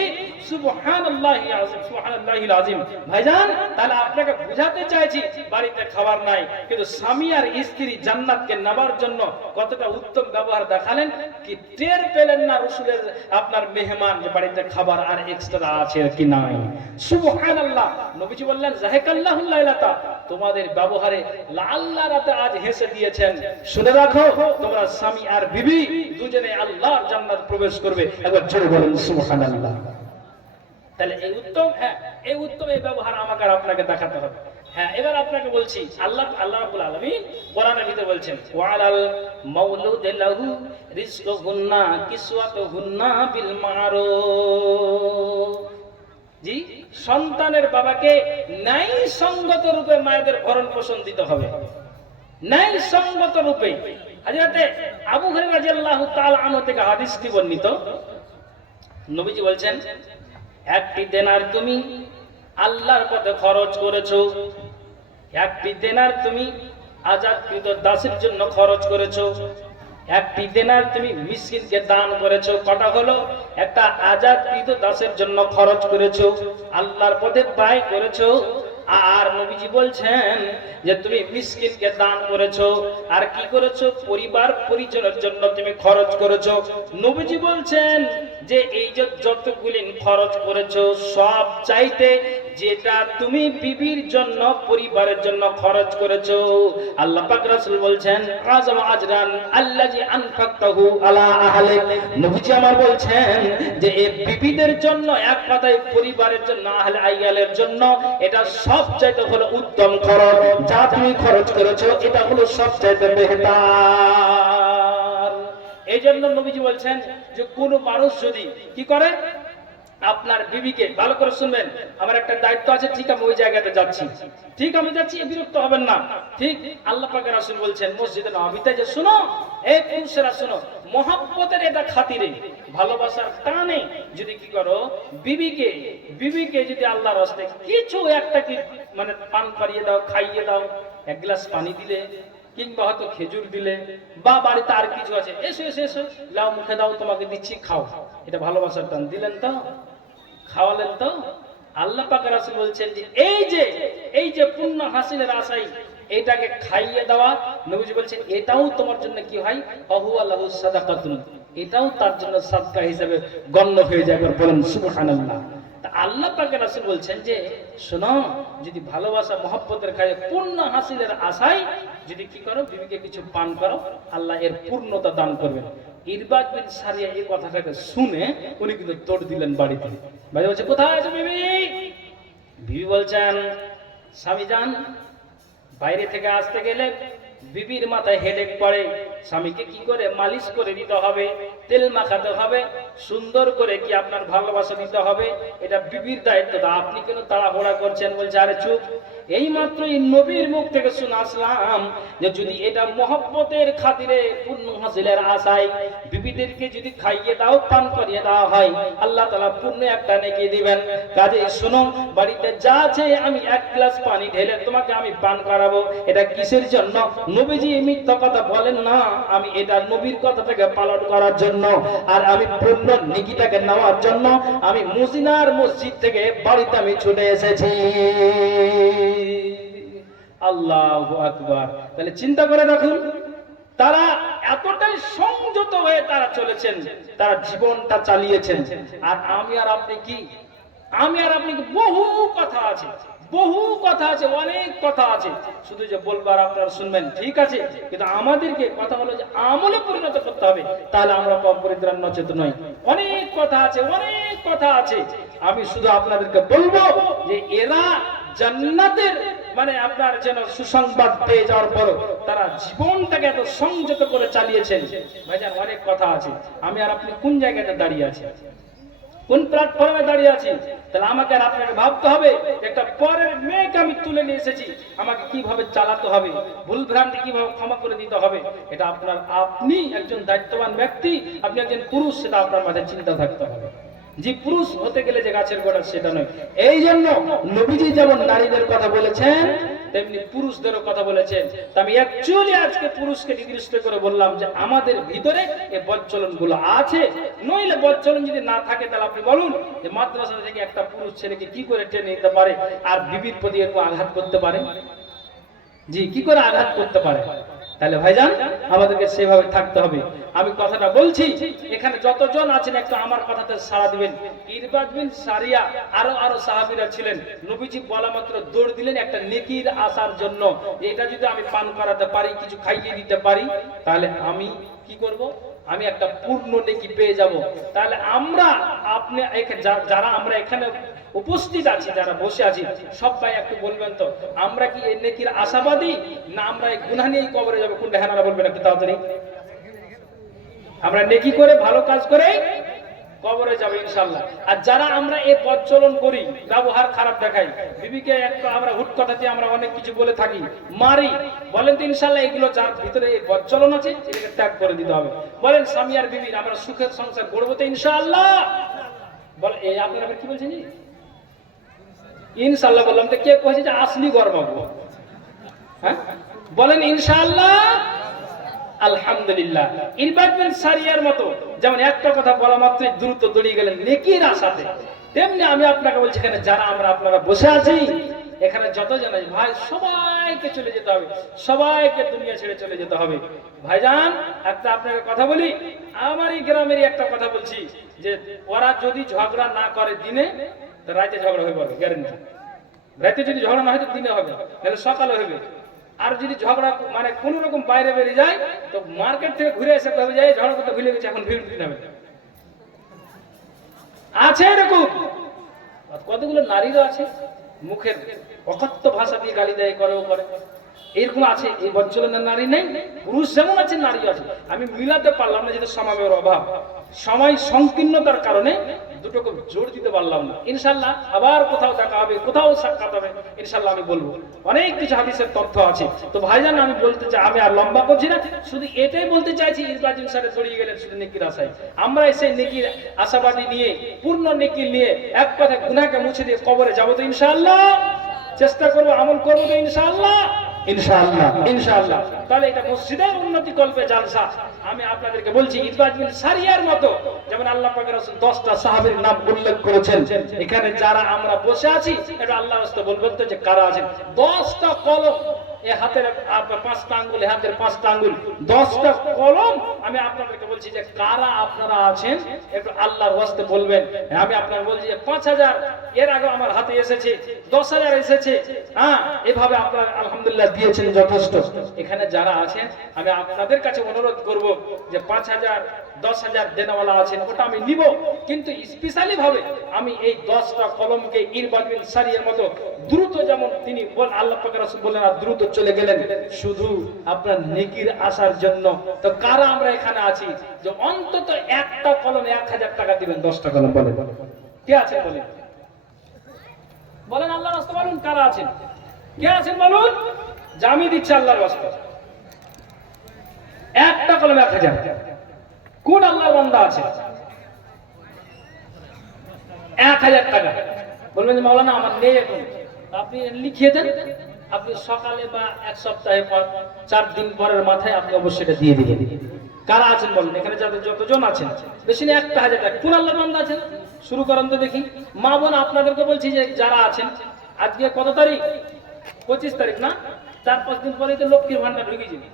সুবহানাল্লাহিল আযীম ভাইজান তাহলে আপনাকে বোঝাতে চাইছি বাড়িতে খাবার নাই কিন্তু স্বামী আর স্ত্রী জান্নাতকে নেবার জন্য কতটা উত্তম ব্যবহার দেখালেন কি টের পেলেন না রাসূলের আপনার মেহমান যে বাড়িতে খাবার আর এক্সট্রা আছে কি নাই সুবহানাল্লাহ নবীজি বললেন জাহাকাল্লাহুল লাইলাতা তোমাদের ব্যবহারে আল্লাহ রাতে আজ হেসে দিয়েছেন শুনে রাখো তোমরা স্বামী আর বিবি দুজনে আল্লাহর জান্নাত প্রবেশ করবে একবার জোরে বলেন সুবহানাল্লাহ তাহলে এই উত্তম এই ব্যবহার আমাকে আর আপনাকে দেখাতে হবে হ্যাঁ এবার আপনাকে বলছি আল্লাহ রাব্বুল আলামিন কোরআনের ভিতরে বলছেন ওয়ালাল মাউলুদি লাহু রিজকুহুন্না কিসওয়াতুহুন্না বিল মারুফ জি সন্তানের বাবাকে ন্যায় সঙ্গত রূপে মায়েদের ভরণ পোষণ দিতে হবে ন্যায় সঙ্গত রূপে হযরতে আবু হুরায়রা রাদিয়াল্লাহু তাআলা আনহু থেকে হাদিসটি বর্ণিত নবীজি বলছেন একটি দিনার তুমি আল্লাহর পথে খরচ করেছো একটি দিনার তুমি আযাদকৃত দাসের জন্য খরচ করেছো একটি দিনার তুমি মিসকিনকে দান করেছো কটা হলো একটা আযাদকৃত দাসের জন্য খরচ করেছো আল্লাহর পথে ব্যয় করেছো আর নবীজি বলছেন যে তুমি মিসকিনকে দান করেছো আর কি করেছো পরিবার পরিজনের জন্য তুমি খরচ করেছো নবীজি বলছেন যে এই যে যতগুলি খরচ করেছো সব চাইতে যেটা তুমি বিবির জন্য পরিবারের জন্য খরচ করেছো আল্লাহ পাক রাসূল বলছেন আযম আজরান আল্লাযী আনফাকতাহু আলা আহলিক নবীজি আমার বলছেন যে এই বিবিদের জন্য এক কথায় পরিবারের জন্য আহলে আইয়ালের জন্য এটা সবচাইতে হলো উত্তম খরচ যা তুমি খরচ করেছো এটা হলো সবচাইতে বেহতার এই জন্য নবীজি বলছেন যে কোন মানুষ যদি কি করে আপনার বিবিকে ভালো করে শুনবেন আমার একটা দায়িত্ব আছে ঠিক আমি ওই জায়গাতে যাচ্ছি ঠিক আমি যাচ্ছি বিরক্ত হবেন না ঠিক আল্লাহ পাকের রাসূল বলছেন মসজিদে নববীতে যে শুনো এই পুরুষেরা শুনো মহব্বতের এটা খাতিরে ভালোবাসার টানে যদি কি করো বিবিকে যদি আল্লাহর রাস্তে কিছু একটা কি মানে পান করিয়ে দাও খাইয়ে দাও এক গ্লাস পানি দিলে কিংবা হয়তো খেজুর দিলে বা বাড়িতে আর কিছু আছে এসো এসো এসো লাও মুখে দাও তোমাকে দিচ্ছি খাও এটা ভালোবাসার টান দিলেন তো খাওয়ালেন তো আল্লাহ পাক রাসূল বলছেন যে এই যে পুণ্য হাসিলের আশায় এটাকে খাইয়ে দেওয়া নবীজি বলছেন এটাও তোমার জন্য কি হয় আহুয়া লাহু সাদাকাতুন এটাও তার জন্য সাদকা হিসেবে গণ্য হয়ে যায় বলেন সুবহানাল্লাহ আল্লাহ পাকের রাসূল বলছেন যে শোনো যদি ভালোবাসা মহব্বতের খায়ে পূর্ণ হাসিলের আশায় যদি কি করো বিবিকে কিছু পান করো আল্লাহ এর পূর্ণতা দান করবেন ইরবাদ বিন সারিয়া এই কথাটাকে শুনে উনি কিন্তু দৌড় দিলেন বাড়িতে ভাই বলছে কোথায় আছো বিবি বিবি বলছেন স্বামী যান বাইরে থেকে আসতে গেলে বিবির মাথায় হেডেক পড়ে স্বামীকে কি করে মালিশ করে দিতে হবে তেল মাখাতে হবে সুন্দর করে কি আপনার ভালোবাসা দিতে হবে এটা বিবির দায়িত্ব আপনি কেন তাড়াহুড়া করছেন বলছে আরে চুপ এই মাত্র এই নবীর মুখ থেকে শুনে আসলাম যে যদি এটা মহব্বতের খাতিরে পূর্ণ হাসিলের আশায় বিবিদেরকে যদি খাইয়ে দাও, পান করিয়ে দেওয়া হয়, আল্লাহ তাআলা পূর্ণ একটা নেকি দিবেন। কাজে শোনো, বাড়িতে যা আছে আমি এক গ্লাস পানি ঢেলে তোমাকে আমি পান করাবো। এটা কিসের জন্য? নবীজি মিথ্যা কথা বলেন না, আমি এটা নবীর কথাটাকে পালন করার জন্য, আর আমি পূর্ণ নেকিটাকে নেওয়ার জন্য আমি মদিনার মসজিদ থেকে বাড়িতে আমি ছুটে এসেছি। আল্লাহু আকবার। তাহলে চিন্তা করে দেখুন, তারা এতটাই সংযত হয়ে তারা চলেছেন, তারা জীবনটা চালিয়েছেন। আর আমি আর আপনি কি? আমি আর আপনি বহু কথা আছে, বহু কথা আছে, অনেক কথা আছে, শুধু যে বলবার আপনারা শুনবেন ঠিক আছে, কিন্তু আমাদেরকে কথা হলো যে আমলে পরিণত করতে হবে, তাহলে আমরা পরিত্রাণ নচেত নই। অনেক কথা আছে, অনেক কথা আছে। আমি শুধু আপনাদেরকে বলবো যে এরা জান্নাতের মানে আপনার যেন সুসংবাদ পেয়ে যাওয়ার পর তারা জীবনটাকে এত সংযত করে চালিয়েছেন। ভাইজান অনেক কথা আছে। আমি আর আপনি কোন জায়গাতে দাঁড়িয়ে আছি, কোন প্ল্যাটফর্মে দাঁড়িয়ে আছি? তাহলে আমাকে আর আপনাকে ভাবতে হবে, একটা পরের মেয়েকে আমি তুলে নিয়ে এসেছি, আমাকে কিভাবে চালাতে হবে, ভুল ভ্রান্তি কিভাবে ক্ষমা করে দিতে হবে। এটা আপনার, আপনি একজন দায়িত্ববান ব্যক্তি, আপনি একজন পুরুষ, সেটা আপনার মাথায় চিন্তা থাকতে হবে। যে পুরুষ হতে গেলে যে গাছের গোড়া সেটা নয়। এই জন্য নবীজি যেমন নারীদের কথা বলেছেন, তেমনি পুরুষদেরও কথা বলেছেন। তা আমি অ্যাকচুয়ালি আজকে পুরুষকে নির্দিষ্ট করে বললাম যে আমাদের ভিতরে এই বদচলন গুলো আছে। নইলে বদচলন যদি না থাকে তাহলে আপনি বলুন যে মাদ্রাসা থেকে একটা পুরুষ ছেলেকে কি করে টেনে নিতে পারে আর বিবির প্রতি একটু আঘাত করতে পারে? জি, কি করে আঘাত করতে পারে? তাহলে ভাইজান আমাদেরকে সেভাবে থাকতে হবে। আমি কথাটা বলছি, এখানে যতজন আছেন একটু আমার কথাতে সাড়া দিবেন। ইরবাদ বিন সারিয়া আরো সাহাবীরা ছিলেন, নবীজি বলা মাত্র দৌড় দিলেন একটা নেকির আসার জন্য। এটা যদি আমি পান করাতে পারি, কিছু খাইয়ে দিতে পারি, তাহলে আমি কি করব? আমি একটা পূর্ণ নেকি পেয়ে যাব। তাহলে আমরা আপনি যারা আমরা এখানে উপস্থিত আছি, যারা বসে আছি, সবাই একটু বলবেন তো, আমরা কি এই নেকির আশাবাদী, না আমরা এই গুনাহ নিয়েই কবরে যাব? কোনটা? হ্যাঁ বলবেন একটু তাড়াতাড়ি। আমরা নেকি করে ভালো কাজ করে কবরে যাব ইনশাআল্লাহ। আর যারা আমরা এই পথচলন করি, ব্যবহার খারাপ দেখাই, বিবিকে একটা আমরা হুট কথাতে আমরা অনেক কিছু বলে থাকি, মারি, বলেন তো ইনশাআল্লাহ এগুলো যার ভিতরে এই পথচলন আছে এটাকে ত্যাগ করে দিতে হবে। বলেন স্বামী আর বিবির আমরা সুখের সংসার গড়বো তো ইনশাআল্লাহ? বলে এই আপনারা কি বলছেন? ইনশাআল্লাহ বললাম তো কে কইছে যে আসলি গর্বাবো? হ্যাঁ বলেন ইনশাআল্লাহ। আলহামদুলিল্লাহ। ইরবাদ বিন সারিয়ার মতো যেমন একটা কথা বলা মাত্রই দ্রুত দৌড়িয়ে গেলেন নেকির আশাতে, তেমনি আমি আপনাকে বলছি এখানে যারা আমরা আপনারা বসে আছি, এখানে যতজন আছে ভাই, সবাইকে চলে যেতে হবে, সবাইকে দুনিয়া ছেড়ে চলে যেতে হবে। ভাইজান একটা আপনাকে কথা বলি, আমার এই গ্রামেরই একটা কথা বলছি, যে ওরা যদি ঝগড়া না করে দিনে, তো রাতে ঝগড়া হয়ে পড়বে গ্যারান্টি। রাতে যদি ঝগড়া না হয় তো দিনে হবে, তাহলে সকালে হবে। আর যদি ঝগড়া মানে কোন রকম বাইরে বেরিয়ে যায়, তো মার্কেট থেকে ঘুরে এসে হবে যায় ঝগড়া করতে ভুলে গেছে, এখন ভিড় দিন হবে। আছে এরকম কতগুলো নারীরও আছে, মুখের অকথ্য ভাষা দিয়ে গালি দেয়, করেও করে, এরকম আছে। এই বদচলনের নারী নেই, পুরুষ যেমন আছে নারী আছে। আমি মিলাতে পারলাম না, যেহেতু সময়ের অভাব, সময় সংকীর্ণতার কারণে দুটোকে জোর দিতে পারলাম না। ইনশাআল্লাহ আবার কোথাও দেখা হবে, কোথাও সাক্ষাৎ হবে, ইনশাআল্লাহ আমি বলবো। অনেক কিছু হাদিসের তথ্য আছে। তো ভাইজান আমি বলতে চাই, আমি আর লম্বা করছি না, শুধু এটাই বলতে চাইছি, ইরবাদ বিন সারিয়া জড়িয়ে গেলেন শুধু নেকির আশায়। আমরা এসে নেকির আশাবাদী নিয়ে, পূর্ণ নেকি নিয়ে, এক কথা গুনাহকে মুছে দিয়ে কবরে যাবো তো ইনশাআল্লাহ? চেষ্টা করবো, আমল করবো তো ইনশাআল্লাহ? ইনশাআল্লাহ, ইনশাআল্লাহ। তাহলে এটা মসজিদের উন্নতি কল্পে জালসা। আমি আপনাদেরকে বলছি, ইরবাদ বিন সারিয়ার মতো যেমন আল্লাহ পাকের রাসূল 10টা সাহাবীর নাম উল্লেখ করেছেন, এখানে যারা আমরা বসে আছি এটা আল্লাহর রাস্তা বলবেন তো যে কারা আছেন। 10টা কলম, এ হাতের 5টা আঙ্গুল, হাতের 5টা আঙ্গুল, 10টা কলম। আমি আপনাদেরকে বলছি যে কারা আপনারা আছেন একটু আল্লাহর ওয়াস্তে বলবেন। আমি আপনাদের বলছি যে 5000 এর আগে আমার হাতে এসেছে, 10000 এসেছে। হ্যাঁ, এভাবে আপনারা আলহামদুলিল্লাহ দিয়েছেন যথেষ্ট। এখানে যারা আছেন আমি আপনাদের কাছে অনুরোধ করব যে 5000 10,000 দেনাওয়ালা আছেন, ওটা আমি নিব, কিন্তু স্পেশালি ভাবে আমি এই 10টা কলমকে ইরবাদ বিন সারিয়ার মতো দ্রুত, যেমন তিনি আল্লাহ পাকের রাসূল বললেন আর দ্রুত চলে গেলেন শুধু আপনার নেকির আসার জন্য। তো কারা আমরা এখানে আছি যে অন্তত একটা কলমে 1000 টাকা দিবেন? 10টা কলম বলেন কে আছে? বলেন আল্লাহর রাস্তা বলুন কারা আছেন? কে আছেন বলুন? জামি দিচ্ছে আল্লাহর ওয়াস্তে। একটা কলমে 1000। কোন আল্লাহর বান্দা আছে? 1000 টাকা বলবেন যে মাওলানা আমার নেই এখন, আপনি লিখিয়ে দেন, আপনি সকালে বা এক সপ্তাহে পর 4 দিন পরের মাথায় আপনি অবশ্যই এটা দিয়ে দিবেন। কারা আছেন বলেন এখানে? যাদের যতজন আছেন, বেশি না 1000 টাকা। কোন আল্লাহর বান্দা আছেন? শুরু করেন তো দেখি। মা বোন আপনাদেরকে বলছি যে যারা আছেন, আজকে কত তারিখ? 25 তারিখ না? 4-5 দিন পরেই তো লক্ষ্মীর ভান্ডার ঢুকে যাবে।